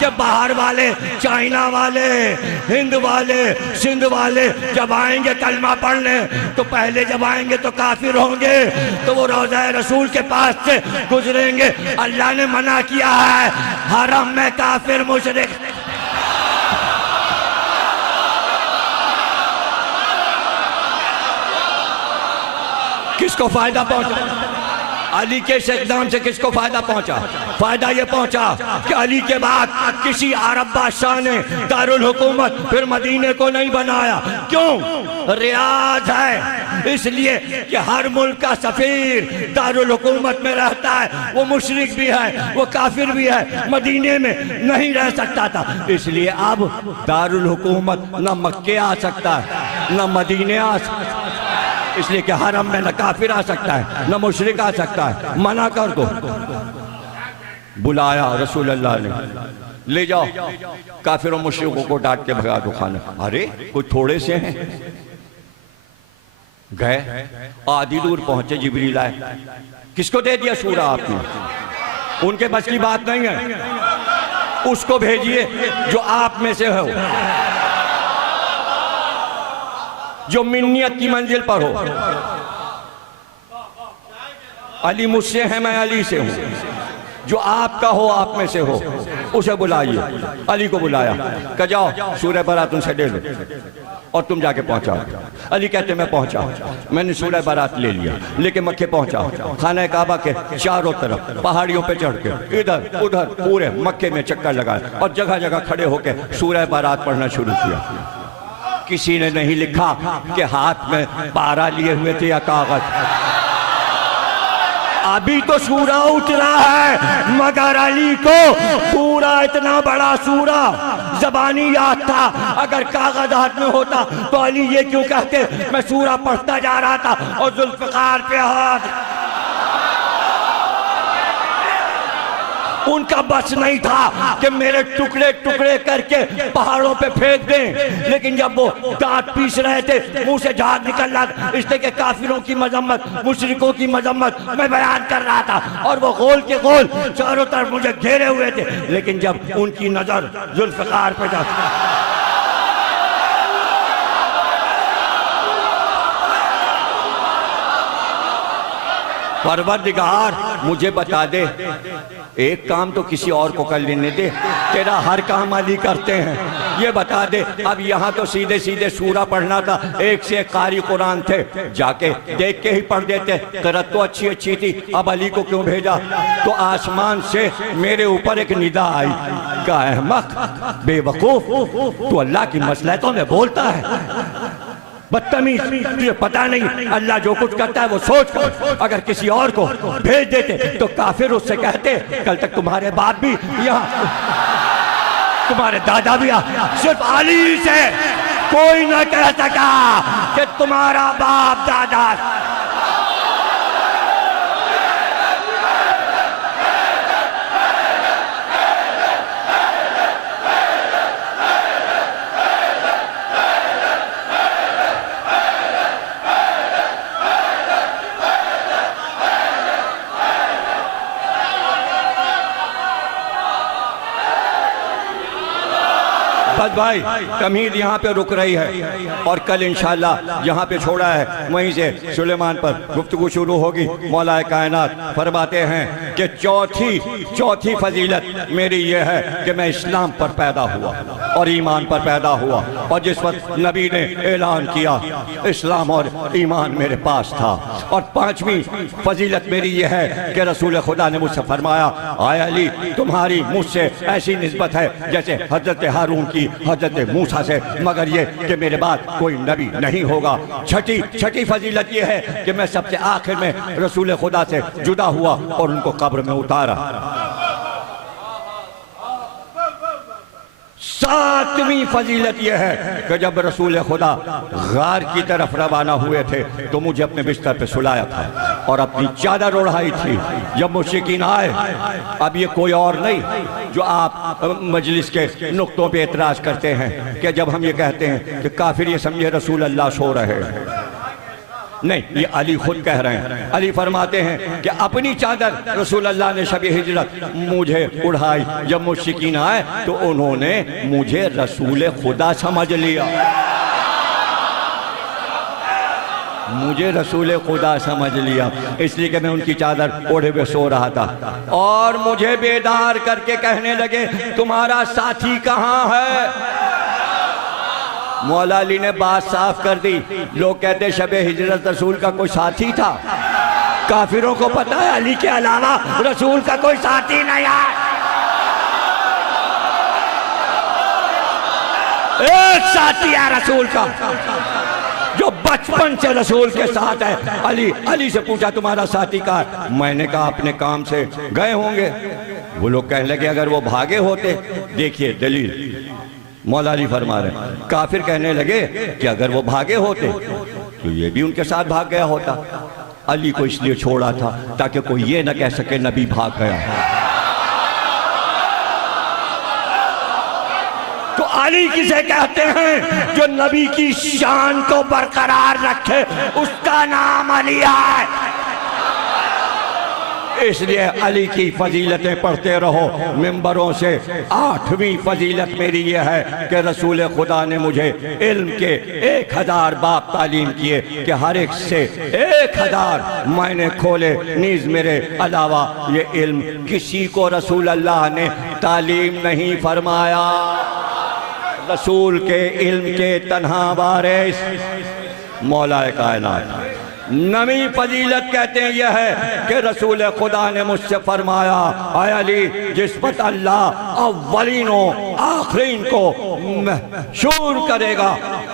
कि बाहर वाले, चाइना वाले, हिंद वाले, सिंध वाले जब आएंगे कलमा पढ़ने, तो पहले जब आएंगे तो काफिर होंगे, तो वो रोज़ा रसूल के पास से गुजरेंगे। अल्लाह ने मना किया है हरम में काफिर मुशरिक। किसको फायदा पहुंचा? अली के इस इक़दाम से किसको फायदा पहुंचा? फायदा ये पहुंचा कि अली के बाद किसी अरब बादशाह ने दारुल हुकूमत फिर मदीने को नहीं बनाया। क्यों? रियाज है, इसलिए कि हर मुल्क का सफीर दारुल हुकूमत में रहता है। वो मुशरिक भी है, वो काफिर भी है, मदीने में नहीं रह सकता था। इसलिए अब दारुल हुकूमत न मक्के आ सकता है न मदीने आ सकता है, इसलिए कि हरम में न काफिर आ सकता है न मुशरिक आ सकता है। मना कर दो। बुलाया रसूल अल्लाह ने, ले जाओ काफिरों मुशरिकों को डांट के भगा दो खाना। अरे कोई थोड़े से हैं। गए, आधी दूर पहुंचे, जिब्रील आए। किसको दे दिया सूरा आपने? उनके बस की बात नहीं है, उसको भेजिए जो आप में से हो, जो मिन्नियत की मंजिल पर हो। अली मुझसे है, मैं अली से हूं। जो आपका हो, आप में से हो, उसे बुलाइए। अली को बुलाया, कह जाओ सूरह बरात उनसे ले लो और तुम जाके पहुंचाओ। अली कहते मैं पहुंचा, मैंने सूरह बरात ले लिया, लेके मक्के पहुंचा। खाना काबा के चारों तरफ पहाड़ियों पे चढ़ के इधर उधर पूरे मक्के में चक्कर लगाया और जगह जगह खड़े होकर सूरह बरात पढ़ना शुरू किया। किसी ने नहीं लिखा कि हाथ में पारा लिए हुए थे या कागज। अभी तो सूरा उतरा है, मगर अली को पूरा इतना बड़ा सूरा ज़बानी याद था, अगर कागज हाथ में होता तो अली ये क्यों कहते मैं सूरा पढ़ता जा रहा था और जुल्फ़िकार पे हाथ। उनका बस नहीं था कि मेरे टुकड़े टुकड़े करके पहाड़ों पे फेंक दें, लेकिन जब वो दांत पीस रहे थे मुंह से झाग निकल रहा था, इसलिए कि काफिरों की मजम्मत, मुशरिकों की मजम्मत मैं बयान कर रहा था और वो गोल के गोल चारों तरफ मुझे घेरे हुए थे। लेकिन जब उनकी नजर जुल्फ़िकार पे जाती, परवरदिगार मुझे बता दे, एक काम तो किसी और को कर लेने दे, तेरा हर काम अली करते हैं, ये बता दे। अब यहाँ तो सीधे सीधे सूरा पढ़ना था, एक से एक कारी कुरान थे, जाके देख के ही पढ़ देते, क़िरात तो अच्छी अच्छी थी, अब अली को क्यों भेजा? तो आसमान से मेरे ऊपर एक निदा आई, का अहमक बेवकूफ, तू अल्लाह की मसलहतों में बोलता है, बदतमीज, तुझे पता नहीं अल्लाह जो कुछ करता है वो सोच कर। अगर किसी और को भेज देते तो काफिर उससे कहते कल तक तुम्हारे बाप भी यहाँ, तुम्हारे दादा भी यहाँ, सिर्फ अली से कोई न कह सका कि तुम्हारा बाप दादा। भाई तमीद यहाँ पे रुक रही है और कल इंशाअल्लाह यहाँ पे छोड़ा है, वहीं से सुलेमान पर गुफ्तगू शुरू होगी। मौला कायनात फरमाते हैं कि चौथी फजीलत मेरी ये है कि मैं इस्लाम पर पैदा हुआ और ईमान पर पैदा हुआ, और जिस वक्त नबी ने ऐलान किया इस्लाम और ईमान मेरे पास था। और पांचवी फजीलत मेरी ये है कि रसूल खुदा ने मुझसे फरमाया, आय अली तुम्हारी मुझसे ऐसी निस्बत है जैसे हजरत हारून की हजरत मूसा से, मगर ये कि मेरे बाद कोई नबी नहीं होगा। छठी फजीलत ये है कि मैं सबसे आखिर में रसूल खुदा से जुदा हुआ और उनको कब्र में उतारा। सातवीं फजीलत यह है कि जब रसूल खुदा गार की तरफ रवाना हुए थे तो मुझे अपने बिस्तर पे सुलाया था और अपनी चादर ओढ़ाई थी। जब मुश्रिकीन आए, अब ये कोई और नहीं जो आप मजलिस के नुक्तों पे एतराज करते हैं कि जब हम ये कहते हैं कि काफिर ये समझे रसूल अल्लाह सो रहे हैं, नहीं, ये अली खुद कह रहे हैं। अली फरमाते हैं कि अपनी चादर रसूल अल्लाह ने शब हिजरत मुझे उड़ाई, जब मुश्रिकीन आए तो उन्होंने मुझे रसूल खुदा समझ लिया, मुझे रसूल खुदा समझ लिया, इसलिए कि मैं उनकी चादर ओढ़े हुए सो रहा था और मुझे बेदार करके कहने लगे तुम्हारा साथी कहाँ है। मौला अली ने बात साफ कर दी। लोग कहते शबे हिजरत रसूल का कोई साथी था, काफिरों को पता है अली के अलावा रसूल का कोई साथी नहीं है। एक साथी है रसूल का जो बचपन से रसूल के साथ है। अली से पूछा तुम्हारा साथी का है? मैंने कहा अपने काम से गए होंगे। वो लोग कहने लगे अगर वो भागे होते, देखिए दलील मौला अली फरमा रहे। काफिर कहने लगे कि अगर वो भागे होते तो ये भी उनके साथ भाग गया होता। अली को इसलिए छोड़ा था ताकि कोई ये न कह सके नबी भाग गया। तो अली किसे कहते हैं? जो नबी की शान को बरकरार रखे, उसका नाम अली है। इसलिए अली की फजीलतें पढ़ते रहो मिंबरों से। आठवीं फजीलत मेरी यह है कि रसूल खुदा ने मुझे इल्म के 1000 बाब तालीम किए कि हर एक से 1000 मैंने खोले, नीज मेरे अलावा ये इल्म किसी को रसूल अल्लाह ने तालीम नहीं फरमाया। रसूल के इल्म के तन्हा वारिस मौला कायनात। नवी फजीलत कहते हैं यह है कि रसूल खुदा ने मुझसे फरमाया, आय अली जिस वक्त अल्लाह अव्वलीनों आखिरीन को मशहूर करेगा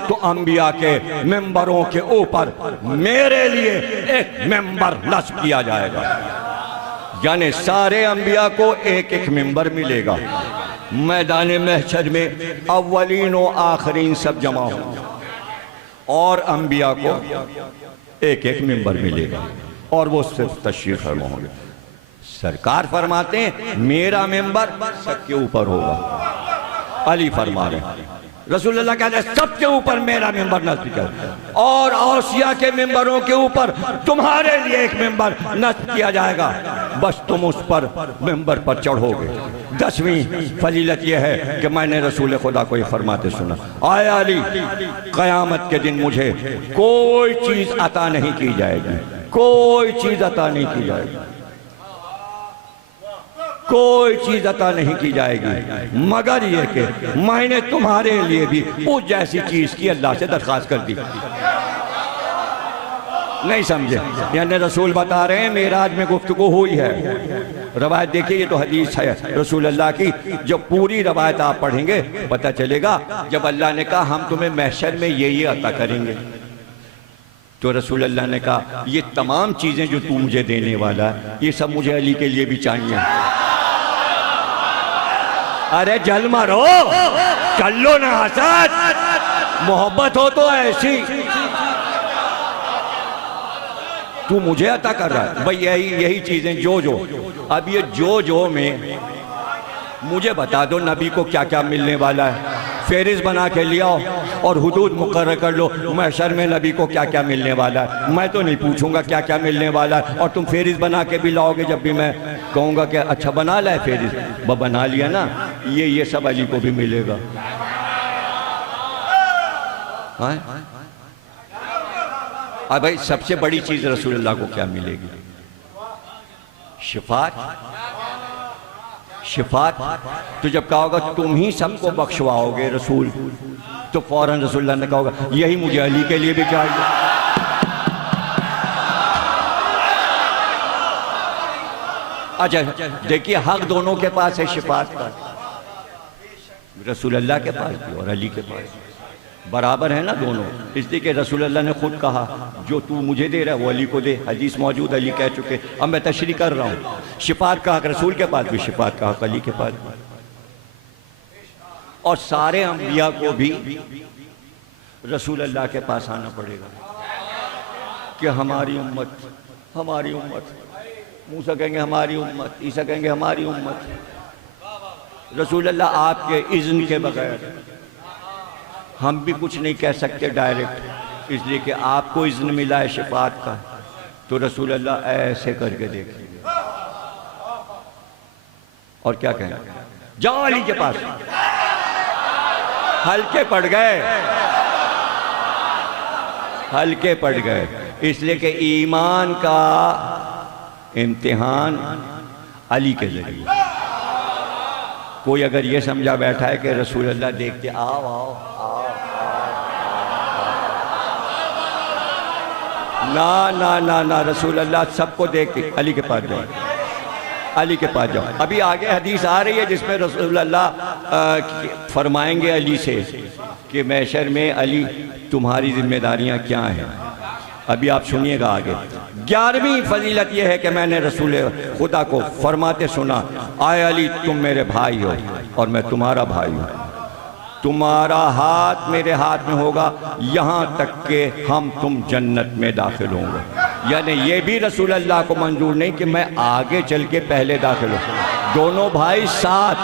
तो अंबिया के मेंबरों के ऊपर मेरे लिए एक मेंबर नस्ब किया जाएगा, यानी सारे अंबिया को एक एक मेंबर मिलेगा। मैदान महशर में अव्वलीन व आखरीन सब जमा होंगे और अंबिया को एक एक मिंबर मिलेगा और वो सिर्फ तशरीफ फरमा होंगे। सरकार फरमाते हैं मेरा मिंबर सबके ऊपर होगा। अली फरमा रहे हैं, रसूलुल्लाह कहते हैं सबके ऊपर मेरा मिंबर नस्ब कर और औसिया के मिंबरों के ऊपर तुम्हारे लिए एक मिंबर नस्ब किया जाएगा, बस तुम उस पर मिंबर पर चढ़ोगे। 10वीं फजीलत यह है कि मैंने रसूल खुदा को ये फरमाते सुना, आया अली क़यामत के दिन मुझे कोई चीज़ अता नहीं की जाएगी, कोई चीज़ अता नहीं की जाएगी, कोई चीज अता नहीं की जाएगी मगर ये कि मैंने तुम्हारे लिए भी उस जैसी चीज की अल्लाह से दरखास्त कर दी। नहीं समझे? यानी रसूल बता रहे हैं मेराज में गुफ्तगू हुई है। रवायत देखिए, ये तो हदीस है रसूल अल्लाह की। जब पूरी रवायत आप पढ़ेंगे पता चलेगा, जब अल्लाह ने कहा हम तुम्हें महशर में ये अता करेंगे, तो रसूल अल्लाह ने कहा ये तमाम चीजें जो तू मुझे देने वाला है ये सब मुझे अली के लिए भी चाहिए। अरे जल मारो, कर लो ना हसद, मोहब्बत हो तो ऐसी। तू मुझे अता कर रहा है भाई, यही चीजें जो अब ये जो में मुझे बता दो नबी को क्या क्या मिलने वाला है, फेरिस बना के ले आओ और हुदूद मुकर्रर कर लो महशर में नबी को क्या क्या मिलने वाला है। मैं तो नहीं पूछूंगा क्या क्या मिलने वाला है, और तुम फेरिस बना के भी लाओगे जब भी मैं कहूँगा कि अच्छा बना लाए फेरिस, बना लिया ना, ये सब अली को भी मिलेगा। अब भाई सबसे बड़ी चीज रसूलुल्लाह को क्या मिलेगी? शिफात। तो जब कहा होगा तुम ही सबको बख्शवाओगे रसूल, तो फौरन रसूलुल्लाह ने कहा होगा यही मुझे अली के लिए भी चाहिए। अच्छा देखिए, हक दोनों के पास है शिफात का, रसूलुल्लाह के पास भी और अली के पास भी बराबर है ना दोनों। इसलिए कि रसूलुल्लाह ने खुद कहा जो तू मुझे दे रहा है वो अली को दे, हदीस मौजूद, अली कह चुके। अब मैं तशरीह कर रहा हूँ, शिफात का हक रसूल के पास भी, शिफात का हक अली के पास भी। और सारे अंबिया को भी रसूलुल्लाह के पास आना पड़ेगा कि हमारी उम्मत, मूसा कहेंगे हमारी उम्मत, ईसा कहेंगे हमारी उम्मत। रसूलुल्लाह आपके इज़्न के बगैर हम भी कुछ नहीं कह सकते डायरेक्ट, इसलिए कि आपको इज़्न मिला है शिफात का, तो रसूलुल्लाह ऐसे करके देखिए और क्या कहें, जाओ अली के पास। हल्के पड़ गए, इसलिए कि ईमान का इम्तिहान अली के जरिए। कोई अगर ये समझा बैठा है कि रसूलुल्लाह देखते आओ ना, रसूलुल्लाह सबको देखते अली के पास जाओ। अभी आगे हदीस आ रही है जिसमें रसूलुल्लाह फरमाएंगे अली से कि महशर में अली तुम्हारी जिम्मेदारियां क्या हैं। अभी आप सुनिएगा आगे। 11वीं फजीलत यह है कि मैंने रसूल खुदा को फरमाते सुना, आए अली तुम मेरे भाई हो और मैं तुम्हारा भाई हूँ, तुम्हारा हाथ मेरे हाथ में होगा यहाँ तक कि हम तुम जन्नत में दाखिल होंगे। यानी ये भी रसूल अल्लाह को मंजूर नहीं कि मैं आगे चल के पहले दाखिल हूँ। दोनों भाई साथ,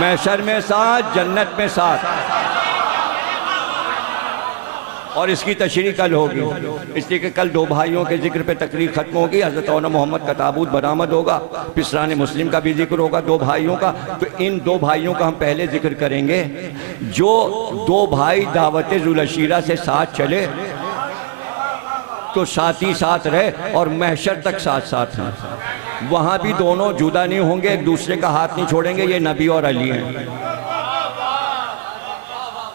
महशर में साथ, जन्नत में साथ। और इसकी तशरीह कल होगी, इसलिए कि कल दो भाइयों के जिक्र पे तकरीर खत्म होगी। हज़रत औना मोहम्मद का ताबूत बरामद होगा, पिसरान मुस्लिम का भी जिक्र होगा, दो भाइयों का। तो इन दो भाइयों का हम पहले जिक्र करेंगे। जो दो भाई दावत ज़ुलअशीरा से साथ चले तो साथ ही साथ रहे और महशर तक साथ हैं। वहाँ भी दोनों जुदा नहीं होंगे, एक दूसरे का हाथ नहीं छोड़ेंगे। ये नबी और अली हैं।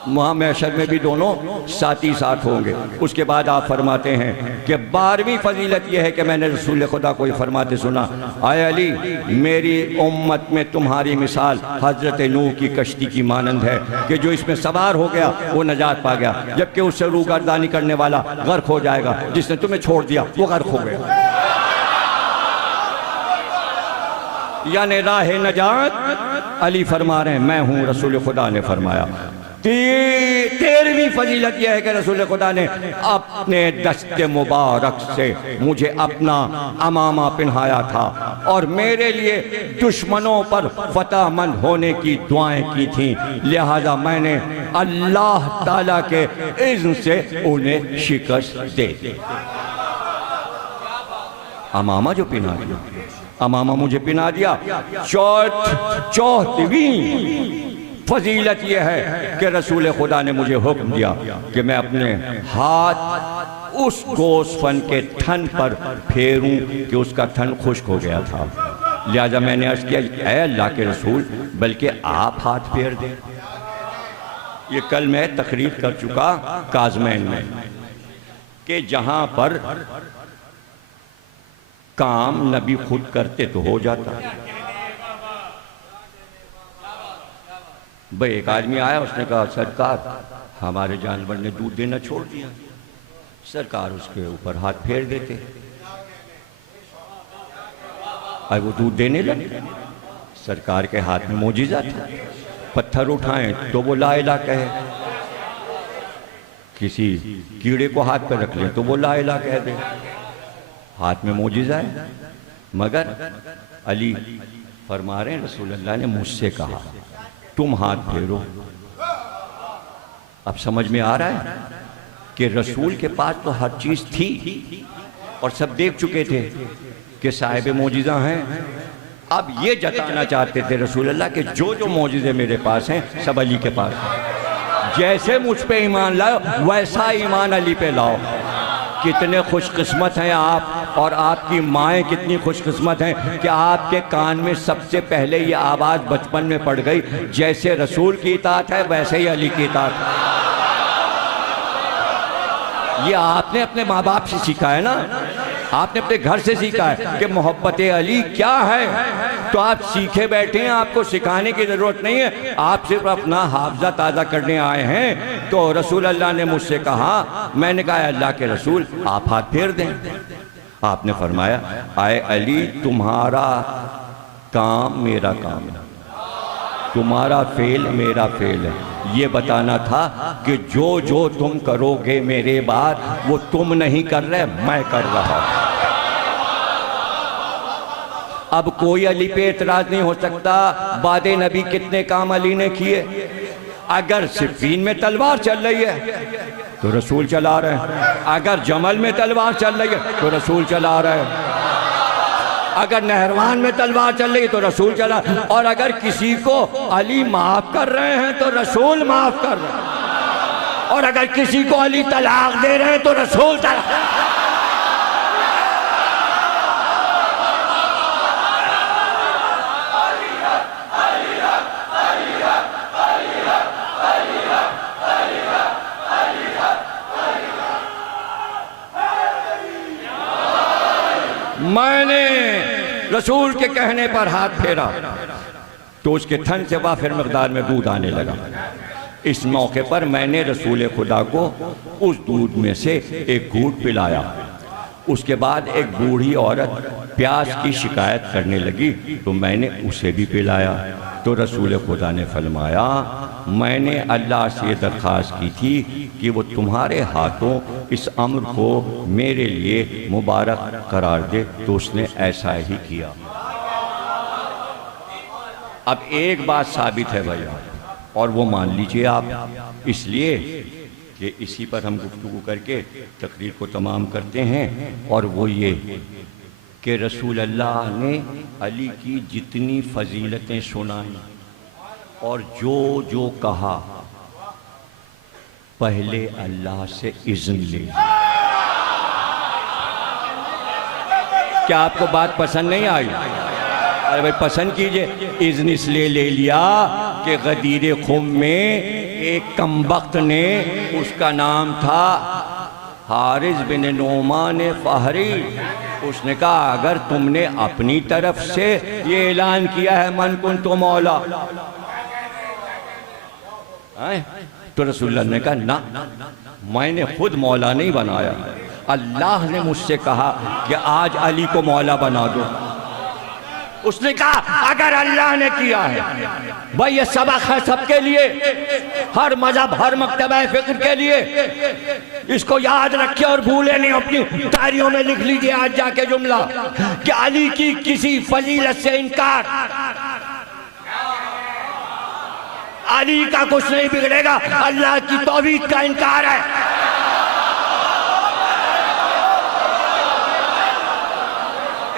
वहाँ महशर में भी दोनों साथ ही साथ होंगे। उसके बाद आप फरमाते हैं कि 12वीं फजीलत यह है कि मैंने रसूल खुदा को ये फरमाते सुना, आए अली मेरी उम्मत में तुम्हारी मिसाल हज़रत नूह की कश्ती की मानंद है कि जो इसमें सवार हो गया वो नजात पा गया, जबकि उससे रूगर्दानी करने वाला गर्क हो जाएगा। जिसने तुम्हें छोड़ दिया वो गर्क हो गया। यानी राह नजात। अली फरमा रहे हैं मैं हूँ, रसूल खुदा ने फरमाया। 13वीं फजीलत यह है कि रसूल खुदा ने अपने दस्ते मुबारक से मुझे अपना अमामा पहनाया था और मेरे लिए दुश्मनों पर फतहमंद होने की दुआएं की थी, लिहाजा मैंने अल्लाह ताला के इज़्न से उन्हें शिकस्त दे दी। अमामा जो पहना दिया, अमामा मुझे पहना दिया। चौथीं फजीलत यह है कि रसूल खुदा ने मुझे हुक्म दिया कि मैं अपने हाथ उस गोसफन के थन पर फेरूं कि उसका थन खुश्क हो गया था। लिहाजा मैंने अर्ज किया ऐ अल्लाह के रसूल, बल्कि आप हाथ फेर दें। ये कल मैं तकरीर कर चुका काज़मैन में कि जहां पर काम नबी खुद करते तो हो जाता। भाई एक आदमी आया, उसने कहा सरकार हमारे जानवर ने दूध देना छोड़ दिया। सरकार उसके ऊपर हाथ फेर देते, और वो दूध देने लगे। सरकार के हाथ में मोजिज़ा था, पत्थर उठाएं तो वो ला इलाहा कहे, किसी कीड़े को हाथ पर रख लें तो वो ला इलाहा कह दे। हाथ में मोजिज़ा है। मगर अली फरमा रहे हैं रसूल अल्लाह ने मुझसे कहा तुम हाथ फेरो। अब समझ में आ रहा है कि रसूल के पास तो हर चीज थी और सब देख चुके थे कि साहिब मोजिज़ा हैं। अब ये जताना चाहते थे रसूल अल्लाह के जो जो मोजिज़े मेरे पास हैं सब अली के पास हैं। जैसे मुझ पे ईमान लाओ वैसा ईमान अली पे लाओ। कितने खुशकिस्मत हैं आप, और आपकी माएँ कितनी खुशकिस्मत हैं कि आपके कान में सबसे पहले ये आवाज़ बचपन में पड़ गई, जैसे रसूल की इताअत है वैसे ही अली की इताअत है। ये आपने अपने माँ बाप से सीखा है ना, आपने अपने घर से सीखा है कि मोहब्बत अली क्या है। तो आप सीखे बैठे हैं, आपको सिखाने की ज़रूरत नहीं है, आप सिर्फ अपना हाफजा ताज़ा करने आए हैं। तो रसूल अल्लाह ने मुझसे कहा, मैंने कहा अल्लाह के रसूल आप हाथ फेर दें। आपने फरमाया आए अली तुम्हारा काम मेरा काम है, तुम्हारा फेल मेरा फेल है। ये बताना था कि जो जो तुम करोगे मेरे बाद वो तुम नहीं कर रहे, मैं कर रहा हूं। अब कोई अली पे एतराज नहीं हो सकता। बादे नबी कितने काम अली ने किए। अगर सिफ़ीन में तलवार चल रही है तो रसूल चला रहे हैं, अगर जमल में तलवार चल रही है तो रसूल चला रहे हैं, अगर नहरवान में तलवार चल रही है तो रसूल चला, और अगर किसी को अली माफ कर रहे हैं तो रसूल माफ कर रहे हैं, और अगर किसी को अली तलाक दे रहे हैं तो रसूल तलाक। मैंने रसूल के कहने पर हाथ फेरा तो उसके थन से वाफिर मकदार में दूध आने लगा। इस मौके पर मैंने रसूल खुदा को उस दूध में से एक घूंट पिलाया। उसके बाद एक बूढ़ी औरत प्यास की शिकायत करने लगी तो मैंने उसे भी पिलाया। तो रसूल खुदा ने फरमाया मैंने अल्लाह से दरख्वास्त की थी कि वो तुम्हारे हाथों इस अम्र को मेरे लिए मुबारक करार दे, तो उसने ऐसा ही किया। अब एक बात साबित है भैया, और वो मान लीजिए आप, इसलिए कि इसी पर हम गुफ्तगू करके तकरीर को तमाम करते हैं। और वो ये कि रसूल अल्लाह ने अली की जितनी फजीलतें सुनाई और जो जो कहा पहले अल्लाह से इज़्न ले। क्या आपको बात पसंद नहीं आई? अरे भाई पसंद कीजिए। इज़्न इसलिए ले लिया कि गदीर खुम में एक कमबख्त ने, उसका नाम था हारिस बिन नोमान फ़हरी, उसने कहा अगर तुमने अपनी तरफ से ये ऐलान किया है मन कुन तो मौला, तो रसूलुल्लाह ने कहा ना, मैंने खुद मौला नहीं बनाया, अल्लाह ने मुझसे कहा कि आज अली को मौला बना दो। उसने कहा अगर अल्लाह ने किया है, भाई ये सबक है सबके लिए, हर मजहब हर मकतबा फिक्र के लिए, इसको याद रखिए और भूले नहीं। अपनी डायरियों में लिख लीजिए आज जाके जुमला कि अली की किसी फजीलत से इनकार, अली का कुछ नहीं बिगड़ेगा, अल्लाह की तौहीद का इनकार है।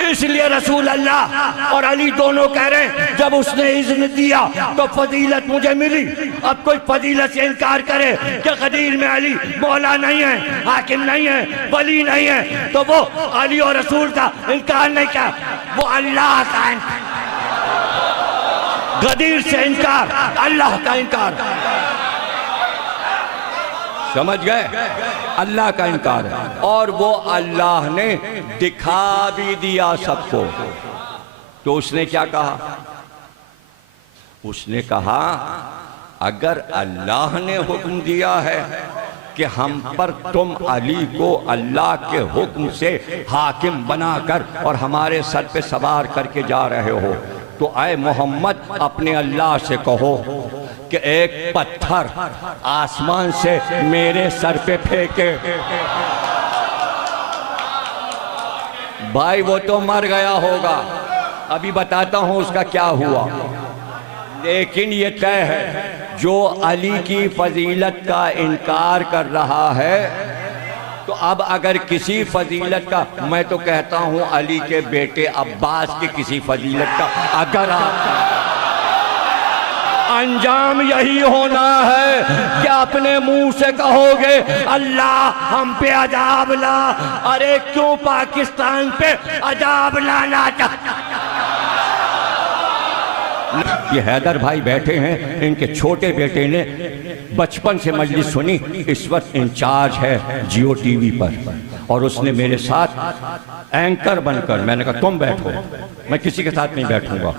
इसलिए रसूल अल्लाह और अली दोनों कह रहे हैं जब उसने इज़्न दिया तो फजीलत मुझे मिली। अब कोई फजीलत से इनकार करे कि गदीर में अली मौला नहीं है, हाकिम नहीं है, वली नहीं है, तो वो अली और रसूल का इनकार नहीं किया, वो अल्लाह का इनकार, गदीर से इनकार, अल्लाह का इनकार। समझ गए? अल्लाह का इनकार है और वो अल्लाह ने दिखा भी दिया सबको। तो उसने क्या कहा? उसने कहा अगर अल्लाह ने हुक्म दिया है कि हम पर तुम अली को अल्लाह के हुक्म से हाकिम बनाकर और हमारे सर पे सवार करके जा रहे हो, तो आए मोहम्मद अपने अल्लाह से कहो कि एक पत्थर आसमान से मेरे सर पे फेंके। भाई वो तो मर गया होगा, अभी बताता हूं उसका क्या हुआ, लेकिन ये तय है जो अली की फजीलत का इनकार कर रहा है, तो अब अगर किसी फजीलत का, मैं तो कहता हूं अली के बेटे अब्बास की किसी फजीलत का अगर अंजाम यही होना है कि अपने मुंह से कहोगे अल्लाह हम पे अजाब ला, अरे क्यों पाकिस्तान पे अजाब लाना चाहता। ये हैदर भाई बैठे हैं, इनके छोटे बेटे ने बचपन से मजलिस सुनी, इस वक्त इंचार्ज है जियो टीवी पर, और उसने मेरे साथ एंकर बनकर, मैंने कहा तुम बैठो, मैं किसी के साथ नहीं बैठूंगा,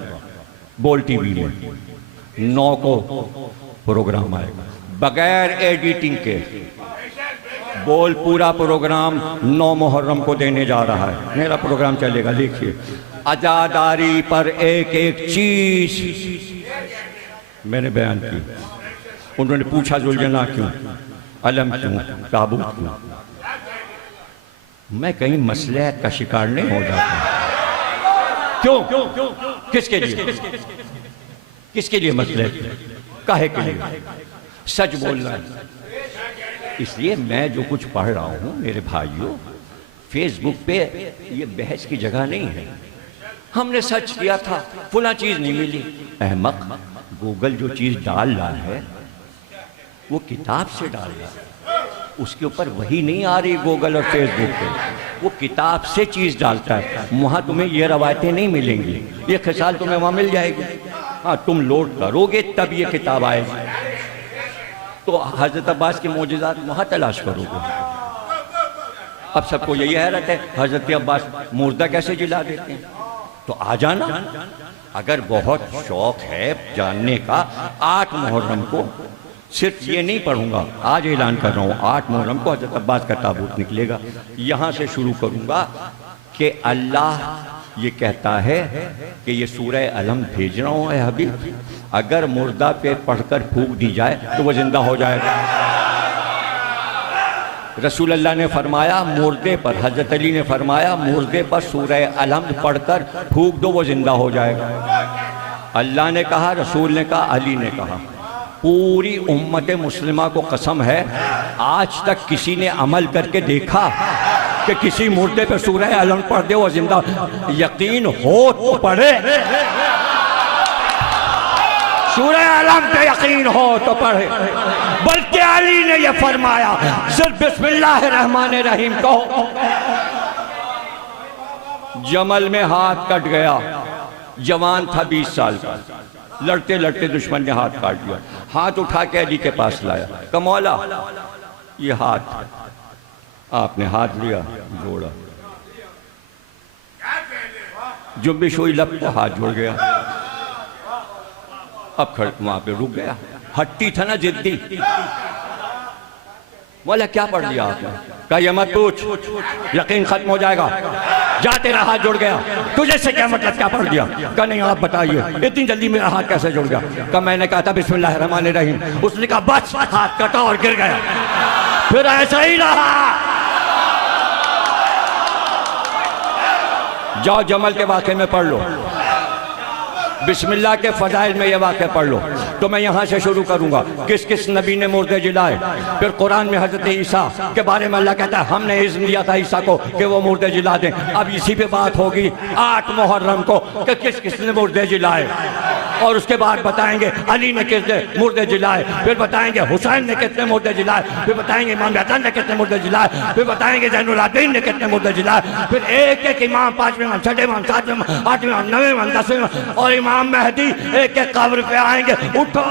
बोल टीवी में 9 को प्रोग्राम आएगा बगैर एडिटिंग के, बोल पूरा प्रोग्राम 9 मुहर्रम को देने जा रहा है, मेरा प्रोग्राम चलेगा। देखिए अजादारी पर एक एक चीज मैंने बयान की। उन्होंने पूछा जुलझना क्यों, अलम क्यों, ताबूत क्यों? मैं कहीं मसले का शिकार नहीं हो जाता। क्यों? किसके लिए? किसके लिए मसले? काहे के लिए? सच बोलना है। इसलिए मैं जो कुछ पढ़ रहा हूं मेरे भाइयों, फेसबुक पे ये बहस की जगह नहीं है। हमने सर्च किया था, फुला चीज नहीं मिली। अहमक, गूगल जो चीज डाल रहा है वो किताब से डाल रहा है, उसके ऊपर वही नहीं आ रही गूगल और फेसबुक पे, वो किताब से चीज डालता है। वहां तुम्हें ये रवायतें नहीं मिलेंगी, ये खिसाल तुम्हें वहां मिल जाएगी। हाँ, तुम लोड करोगे तब ये किताब आएगी, तो हजरत अब्बास के मौजज़ात वहां तलाश करोगे। अब सबको यही हैरत है हजरत अब्बास मुर्दा कैसे जिला देते हैं, तो आ जाना। अगर बहुत शौक है जानने का, 8 मुहर्रम को, सिर्फ ये नहीं पढ़ूंगा, आज ऐलान कर रहा हूँ, 8 मुहर्रम को हजरत अब्बास का ताबूत निकलेगा। यहाँ से शुरू करूंगा कि अल्लाह ये कहता है कि ये सूरह अलम भेज रहा हूँ हबीब, अगर मुर्दा पे पढ़कर फूंक दी जाए तो वो जिंदा हो जाएगा। रसूल अल्लाह ने फरमाया मुर्दे पर, हजरत अली ने फरमाया मुर्दे पर सूरह अलम पढ़कर फूंक दो, वो जिंदा हो जाएगा। अल्लाह ने कहा, रसूल ने कहा, अली ने कहा। पूरी उम्मत मुस्लिमा को कसम है, आज तक किसी ने अमल करके देखा कि किसी मुर्दे पे सूरह अलम पढ़ दे वो जिंदा? यकीन हो तो पढ़े, सूरह अलम पे यकीन हो तो पढ़े। बल्कि अली ने यह फरमाया सिर्फ बिस्मिल्लाहिर्रहमानिर्रहीम कहो। जमल में हाथ कट गया, जवान था 20 साल का, लड़ते लड़ते दुश्मन ने हाथ काट दिया, हाथ उठा के अली के पास लाया, कमौला ये हाथ, आपने हाथ लिया, जोड़ा, जुम्बिश हुई, लब को हाथ जुड़ गया। अब खड़ वहां पे रुक गया, हट्टी था ना, जिद्दी। बोला क्या पढ़ लिया आपने? कहा ये मत पूछ, यकीन खत्म हो जाएगा। जा तेरा हाथ जुड़ गया, तुझे से क्या मतलब, क्या पढ़ दिया? कहा नहीं आप बताइए इतनी जल्दी मेरा हाथ कैसे जुड़ गया? कहा मैंने कहा था बिस्मिल्लाहिर्रहमानिर्रहीम। उसने कहा बस हाथ कटा और गिर गया। फिर ऐसा ही रहा। जाओ जमल के वाक़े में पढ़ लो, बिस्मिल्लाह के फजाइल में ये वाक़या पढ़ लो। तो मैं यहाँ से शुरू करूँगा, किस किस नबी ने मुर्दे जिलाए। फिर कुरान में हज़रत ईसा के बारे में अल्लाह कहता है हमने इज़्न दिया था ईसा को कि वो मुर्दे जिला दें। अब इसी पे बात होगी 8 मुहर्रम को कि किस किस ने मुर्दे जिलाए, और उसके बाद बताएंगे अली ने कितने मुर्दे जिलाए, फिर बताएंगे हुसैन ने कितने मुर्दे जिलाए, फिर बताएंगे इमाम हसन ने कितने मुर्दे जिलाए, फिर बताएंगे ज़ैनुल आबिदीन ने कितने मुर्दे जिलाए। फिर एक एक इमाम, 5वें इमाम, 6वें इमाम, 7वें इमाम, 8वें इमाम, 9वें इमाम, 10वें इमाम और इमाम मेहदी एक एक कब्र पे आएंगे। उठो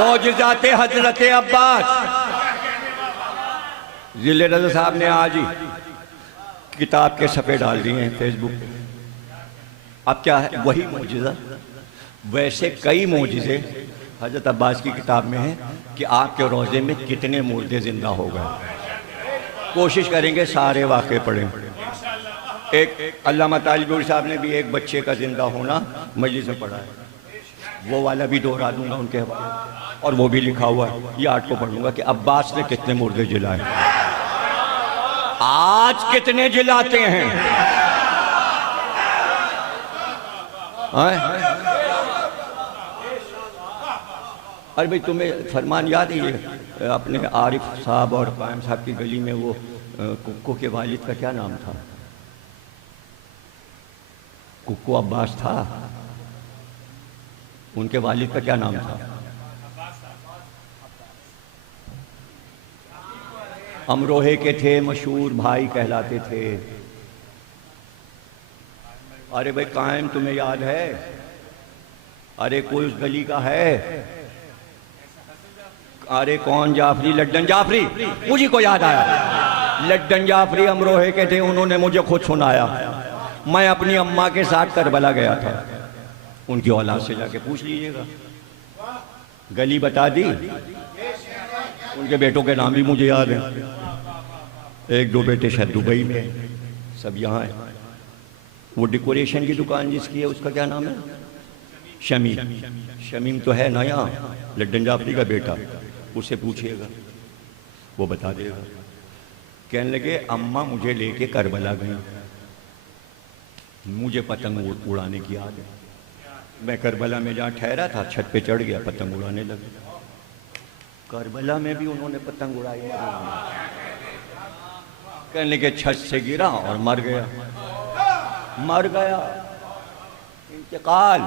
मौजज़ाते हजरत अब्बास। जिले रज़ा साहब ने आज ही किताब के सफ़े डाल दिए हैं फेसबुक पे। अब क्या है, वही मौजज़ा। वैसे कई मौजज़े हजरत अब्बास की किताब में हैं कि आपके रोज़े में कितने मुर्दे ज़िंदा हो गए। कोशिश करेंगे सारे वाक़े पढ़ें। एक अल्लामा तालिबुर साहब ने भी एक बच्चे का ज़िंदा होना मजलिस में पढ़ा है, वो वाला भी दोहरा दूंगा उनके हवाले, और वो भी लिखा हुआ है। ये 8 को पढ़ूंगा कि अब्बास ने कितने मुर्दे जिलाए, आज कितने जिलाते हैं। अरे भाई तुम्हें फरमान याद है ये अपने आरिफ साहब और कायम साहब की गली में वो कुक्को के वालिद का क्या नाम था? कुक्को अब्बास था, उनके वालिद का क्या नाम था? अमरोहे के थे, मशहूर भाई कहलाते थे। अरे भाई कायम तुम्हें याद है? अरे कोई उस गली का है? अरे कौन? जाफरी, लड्डन जाफरी, मुझे को याद आया। लड्डन जाफरी अमरोहे के थे, उन्होंने मुझे खुद सुनाया। मैं अपनी अम्मा के साथ करबला गया था, उनकी औलाद से जाके पूछ लीजिएगा, गली बता दी। उनके बेटों के नाम भी मुझे याद है। 1-2 बेटे शायद दुबई में, सब यहाँ है। वो डेकोरेशन की दुकान जिसकी है उसका क्या नाम है? शमीम। शमीम तो है ना यहाँ, लड्डन जाफरी का बेटा। उससे पूछिएगा, वो बता देगा। कहने लगे अम्मा मुझे लेके करबला गई, मुझे पतंग उड़ाने की आदत है। मैं करबला में जहाँ ठहरा था छत पे चढ़ गया, पतंग उड़ाने लगे। करबला में भी उन्होंने पतंग उड़ाई। कहने लगे छत से गिरा और मर गया, मर गया, इंतकाल।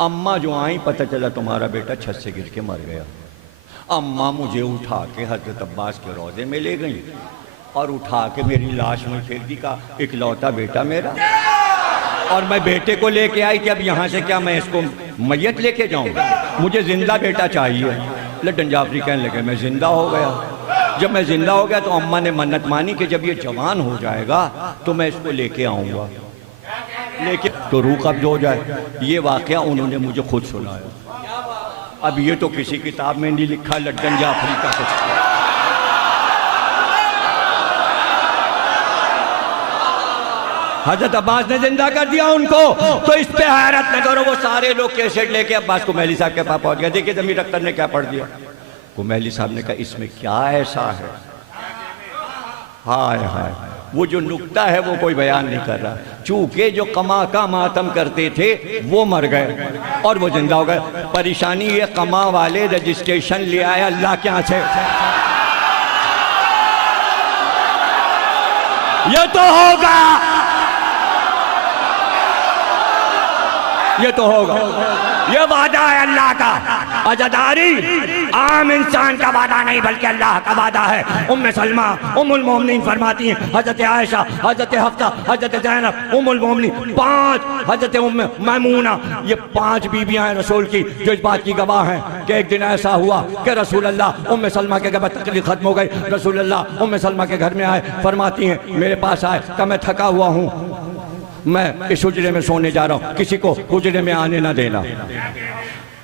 अम्मा जो आई, पता चला तुम्हारा बेटा छत से गिर के मर गया। अम्मा मुझे उठा के हजरत अब्बास के रोज़े में ले गई और उठा के मेरी लाश में फेंक दी। का इकलौता बेटा मेरा, और मैं बेटे को लेके आई कि अब यहाँ से क्या मैं इसको मैयत लेके जाऊँगा, मुझे जिंदा बेटा चाहिए। लड्डन जाफरी कहने लगे मैं जिंदा हो गया। जब मैं जिंदा हो गया तो अम्मा ने मन्नत मानी कि जब ये जवान हो जाएगा तो मैं इसको लेके आऊँगा, लेकिन तो रूह कब्ज हो जाए। ये वाक़या उन्होंने मुझे खुद सुनाया। अब ये तो किसी किताब में नहीं लिखा लड्डन जाफरी का कुछ। हजरत अब्बास ने जिंदा कर दिया उनको, तो इस पे हैरत न करो। वो सारे लोग कैसेट लेके अब्बास कुमैली साहब के पास पहुंच गए। देखिए जमीर अख्तर ने क्या पढ़ दिया। कुमैली साहब ने कहा इसमें क्या ऐसा है? हाय हाय, वो जो नुक्ता है वो कोई बयान नहीं कर रहा। चूंकि जो कमा का मातम करते थे वो मर गए और वो जिंदा हो गए। परेशानी ये कमा वाले रजिस्ट्रेशन ले आए अल्लाह के यहाँ से। ये तो होगा, ये तो होगा। ये वादा है अल्लाह का। अज़ादारी आम इंसान का वादा नहीं बल्कि अल्लाह का वादा है। उम्मे सलमा उम्मुल मोमिनीन फरमाती हैं, हज़रत आयशा, हज़रत हफ्सा, हज़रत ज़ैनब, उम्मुल मोमिनीन, 5, हज़रत उम्मे मैमूना, ये 5 बीबियां हैं रसूल की जो इस बात की गवाह हैं कि एक दिन ऐसा हुआ कि रसूल अल्लाह उम्मे सलमा के घर में तकलीफ खत्म हो गई। रसूल अल्लाह उम्मे सलमा के घर में आए, फरमाती हैं मेरे पास आए कि मैं थका हुआ हूँ, मैं इस हुजरे में सोने जा रहा हूँ, किसी को हुजरे में आने ना देना।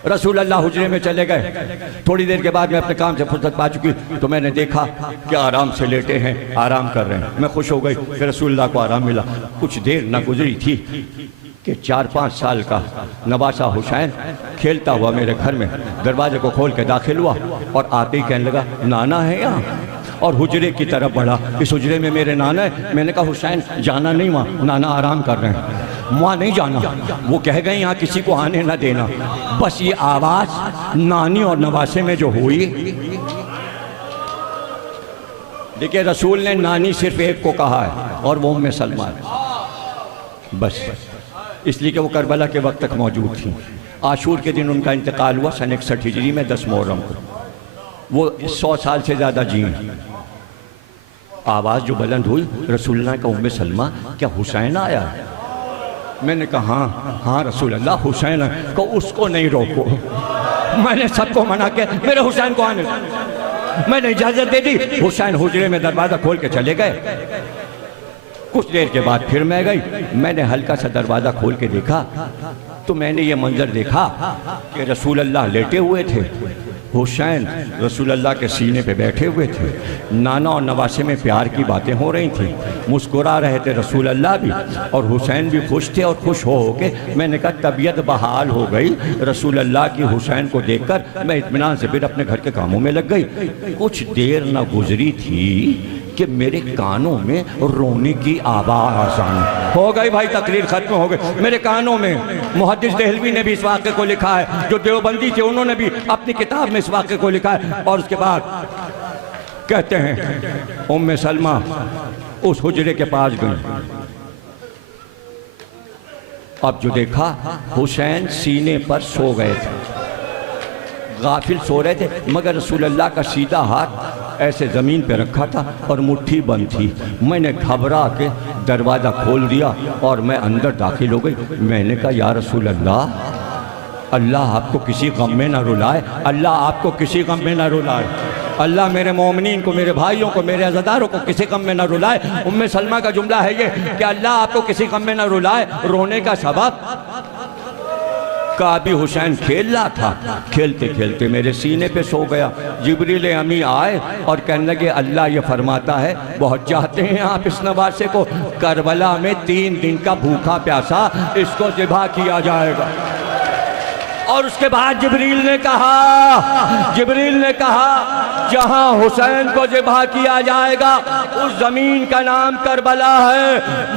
रसूल अल्लाह हुजरे में चले गए। थोड़ी देर के बाद मैं अपने काम से फुर्सत पा चुकी तो मैंने देखा कि आराम से लेटे हैं, आराम कर रहे हैं। मैं खुश हो गई कि रसूल अल्लाह को आराम मिला। कुछ देर ना गुजरी थी कि 4-5 साल का नवासा हुसैन खेलता हुआ मेरे घर में दरवाजे को खोल के दाखिल हुआ और आते ही कहने लगा नाना है यहाँ, और हुजरे की तरफ बढ़ा। इस हुजरे में मेरे नाना है। मैंने कहा हुसैन जाना नहीं, वहाँ नाना आराम कर रहे हैं, वहाँ नहीं जाना, वो कह गए यहाँ किसी को आने ना देना। बस ये आवाज़ नानी और नवासे में जो हुई, देखिए रसूल ने नानी सिर्फ एक को कहा है और वो उम्मे सलमा है, बस इसलिए कि वो करबला के वक्त तक मौजूद थी। आशूर के दिन उनका इंतकाल हुआ सन 61 हिजरी में 10 मुहर्रम को। वो 100 साल से ज़्यादा जी। आवाज़ जो बुलंद हुई, रसूल ने कहा उम्मे सलमा क्या हुसैन आया है? मैंने कहा हाँ हाँ रसूल अल्लाह हुसैन है। को उसको नहीं रोको। मैंने सबको मना के मेरे हुसैन को आने, मैंने इजाज़त दे दी। हुसैन हुजरे में दरवाज़ा खोल के चले गए। कुछ देर के बाद फिर मैं गई, मैंने हल्का सा दरवाज़ा खोल के देखा तो मैंने ये मंजर देखा कि रसूल अल्लाह लेटे हुए थे, हुसैन रसूल अल्लाह के सीने पे बैठे हुए थे, नाना और नवासे में प्यार की बातें हो रही थी, मुस्कुरा रहे थे रसूल अल्लाह भी और हुसैन भी खुश थे। और खुश हो के मैंने कहा तबीयत बहाल हो गई रसूल अल्लाह की हुसैन को देखकर। मैं इत्मीनान से फिर अपने घर के कामों में लग गई। कुछ देर न गुजरी थी कि मेरे कानों में रोने की आवाज़ आनी हो गई। भाई तकरीर खत्म हो गई मेरे कानों में। मुहद्दिस देहलवी ने भी इस वाक़े को लिखा है, जो देवबंदी थे उन्होंने भी अपनी किताब में इस वाक़े को लिखा है। और उसके बाद कहते हैं उम्मे सलमा उस हुजरे के पास गई। अब जो देखा हुसैन सीने पर सो गए थे, गाफिल सो रहे थे, मगर रसूल अल्लाह का सीधा हाथ ऐसे ज़मीन पे रखा था और मुट्ठी बंद थी। मैंने घबरा के दरवाज़ा खोल दिया और मैं अंदर दाखिल हो गई। मैंने कहा या रसूल अल्लाह, अल्लाह आपको किसी गम में ना रुलाए, अल्लाह आपको किसी गम में ना रुलाए, अल्लाह मेरे मोमिनीन को, मेरे भाइयों को, मेरे अज़ादारों को किसी गम में ना रुलाए। उम्मे सलमा का जुमला है ये कि अल्लाह आपको किसी गम में ना रुलाए। रोने का सबब का अभी हुसैन खेल रहा था, खेलते खेलते मेरे सीने पे सो गया। जिब्रील अमी आए और कहने लगे अल्लाह ये फरमाता है बहुत चाहते हैं आप इस नवासे को, करबला में 3 दिन का भूखा प्यासा इसको ज़िबा किया जाएगा। और उसके बाद जिब्रील ने कहा जहां हुसैन को ज़िबा किया जाएगा उस ज़मीन का नाम करबला है।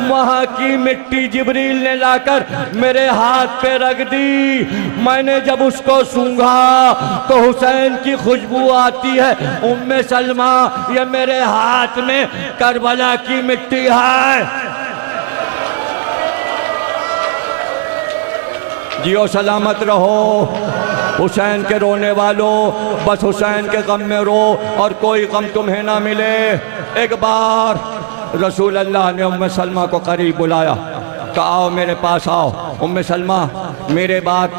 वहाँ की मिट्टी जिब्रील ने लाकर मेरे हाथ पे रख दी। मैंने जब उसको सूंघा तो हुसैन की खुशबू आती है। उम्मे सलमा ये मेरे हाथ में करबला की मिट्टी है। जियो सलामत रहो हुसैन के रोने वालों, बस हुसैन के गम में रो और कोई गम तुम्हें ना मिले। एक बार रसूल अल्लाह ने उम्मे सलमा को करीब बुलाया, कहा आओ मेरे पास आओ। उम्मे सलमा मेरे बाद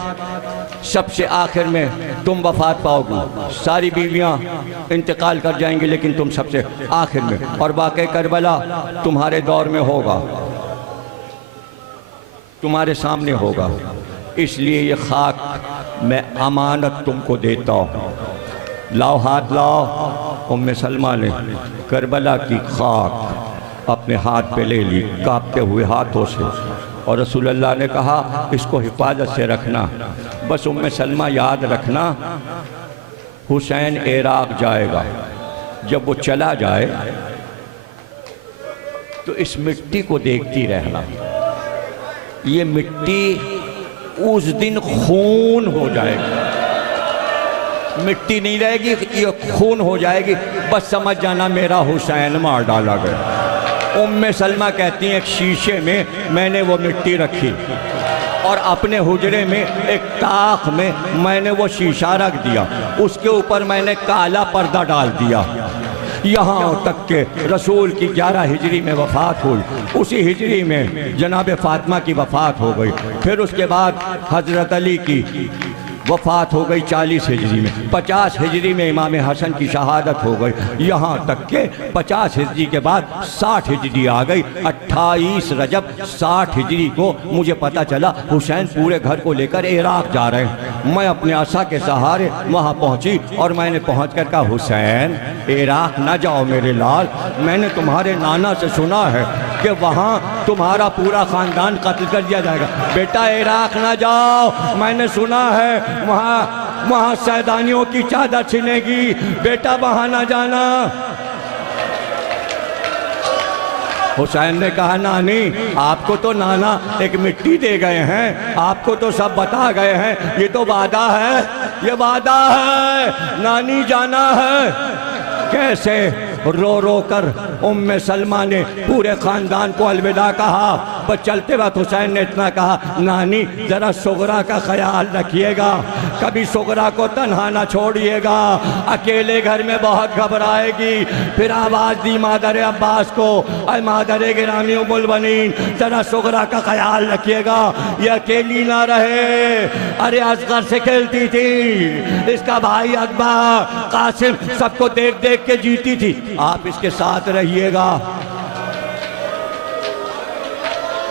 सबसे आखिर में तुम वफात पाओगी, सारी बीवियां इंतकाल कर जाएंगी लेकिन तुम सबसे आखिर में, और वाक़ई करबला तुम्हारे दौर में होगा, तुम्हारे सामने होगा। इसलिए ये खाक मैं अमानत तुमको देता हूँ। लाओ हाथ लाओ। उम्मे सलमा ने करबला की खाक अपने हाथ पे ले ली कांपते हुए हाथों से, और रसूल अल्लाह ने कहा इसको हिफाजत से रखना। बस उम्मे सलमा याद रखना हुसैन इराक जाएगा, जब वो चला जाए तो इस मिट्टी को देखती रहना। ये मिट्टी उस दिन खून हो जाएगी, मिट्टी नहीं रहेगी, ये खून हो जाएगी। बस समझ जाना मेरा हुसैन मार डाला गया। उम्मे सलमा कहती हैं एक शीशे में मैंने वो मिट्टी रखी, और अपने हुजरे में एक ताक में मैंने वो शीशा रख दिया, उसके ऊपर मैंने काला पर्दा डाल दिया। यहाँ तक के रसूल की 11 हिजरी में वफ़ात हुई, उसी हिजरी में जनाब फ़ातिमा की वफ़ात हो गई। फिर उसके बाद हज़रत अली की वफ़ात हो गई 40 हिजरी में। 50 हिजरी में इमाम हसन की शहादत हो गई। यहाँ तक के 50 हिजरी के बाद 60 हिजरी आ गई। 28 रजब 60 हिजरी को मुझे पता चला हुसैन पूरे घर को लेकर इराक़ जा रहे हैं। मैं अपने आशा के सहारे वहाँ पहुँची और मैंने पहुँच कर कहा, हुसैन इराक़ ना जाओ मेरे लाल, मैंने तुम्हारे नाना से सुना है कि वहाँ तुम्हारा पूरा ख़ानदान कत्ल कर दिया जाएगा। बेटा इराक़ ना जाओ, मैंने सुना है वहाँ सैदानियों की चादर छिनेगी, बेटा वहाँ ना जाना। हुसैन ने कहा, नानी आपको तो नाना एक मिट्टी दे गए हैं, आपको तो सब बता गए हैं, ये तो वादा है, ये वादा है, नानी जाना है। कैसे रो रो कर उम्मे सलमा ने पूरे ख़ानदान को अलविदा कहा। पर चलते वक्त हुसैन ने इतना कहा, नानी ज़रा सुगरा का ख्याल रखिएगा, कभी सुगरा को तन्हा ना छोड़िएगा, अकेले घर में बहुत घबराएगी। फिर आवाज़ दी मादर अब्बास को, अय मादर गिरामी उम्मुल बनीन, ज़रा सुगरा का ख्याल रखिएगा, ये अकेली ना रहे। अरे असगर से खेलती थी, इसका भाई अकबर कासिम सबको देख देख के जीती थी, आप इसके साथ रहिएगा।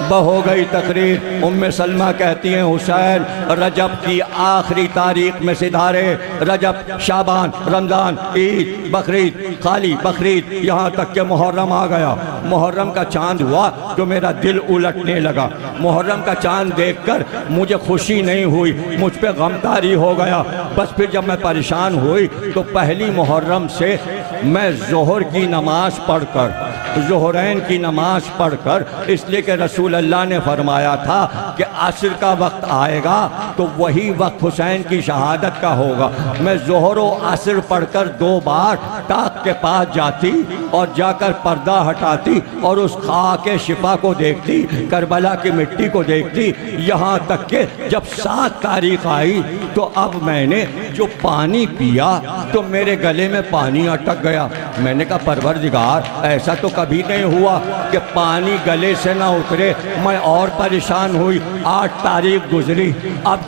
हो गई तकरीर। उम्मे सलमा कहती हैं, हुसैन रजब की आखिरी तारीख में सितारे, रजब, शाबान, रमज़ान, ईद, बकरीद, खाली बकरीद, यहाँ तक के मुहर्रम आ गया। मुहर्रम का चांद हुआ तो मेरा दिल उलटने लगा। मुहर्रम का चांद देखकर मुझे खुशी नहीं हुई, मुझ पे गमतारी हो गया। बस फिर जब मैं परेशान हुई तो पहली मुहर्रम से मैं ज़ोहर की नमाज़ पढ़कर, ज़ोहरैन की नमाज़ पढ़कर, इसलिए कि रसूल अल्लाह ने फरमाया था कि असर का वक्त आएगा तो वही वक्त हुसैन की शहादत का होगा। मैं ज़ोहर और असर पढ़कर 2 बार ताक के पास जाती और जाकर पर्दा हटाती और उस खाके शिफा को देखती, करबला की मिट्टी को देखती। यहाँ तक कि जब 7 तारीख आई तो अब मैंने जो पानी पिया तो मेरे गले में पानी अटक गया। मैंने कहा, परवरदिगार ऐसा तो कभी नहीं हुआ कि पानी गले से ना उतरे। मैं और परेशान हुई। 8 तारीख गुजरी, अब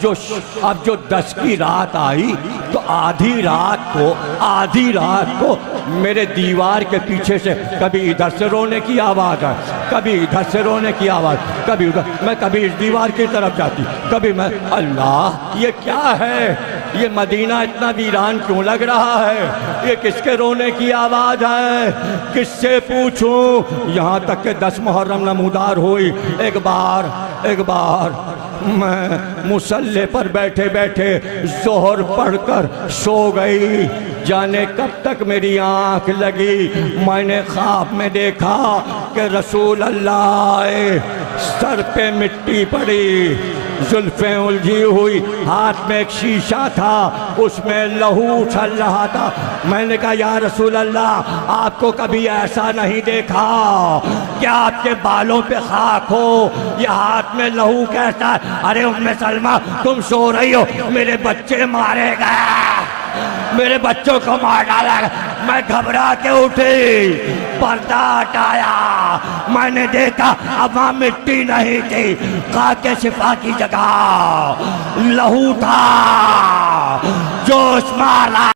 जो 10 की रात आई तो आधी रात को मेरे दीवार के पीछे से कभी इधर से रोने की आवाज़ है, कभी इधर से रोने की आवाज़, कभी उधर। मैं कभी इस दीवार की तरफ जाती, कभी मैं, अल्लाह ये क्या है, ये मदीना इतना वीरान क्यों लग रहा है, ये किसके रोने की आवाज़ है, किससे पूछूं। यहाँ तक के 10 मुहर्रम नमूदार हुई। एक बार मैं मुसल्ले पर बैठे बैठे ज़ोहर पढ़कर सो गई। जाने कब तक मेरी आँख लगी, मैंने ख्वाब में देखा कि रसूल अल्लाह आए, सर पे मिट्टी पड़ी, जुल्फ़ें उलझी हुई, हाथ में एक शीशा था, उसमें लहू उछल रहा था। मैंने कहा, या रसूल अल्लाह आपको कभी ऐसा नहीं देखा, क्या आपके बालों पे खाक हो, ये हाथ में लहू कैसा है। अरे उम्मे सलमा तुम सो रही हो, मेरे बच्चे मारे गए, मेरे बच्चों को मार डाला। मैं घबरा के उठी, पर्दा हटाया, मैंने देखा अब वहाँ मिट्टी नहीं थी, खाके शिफा की जगह लहू था। जोश मारा।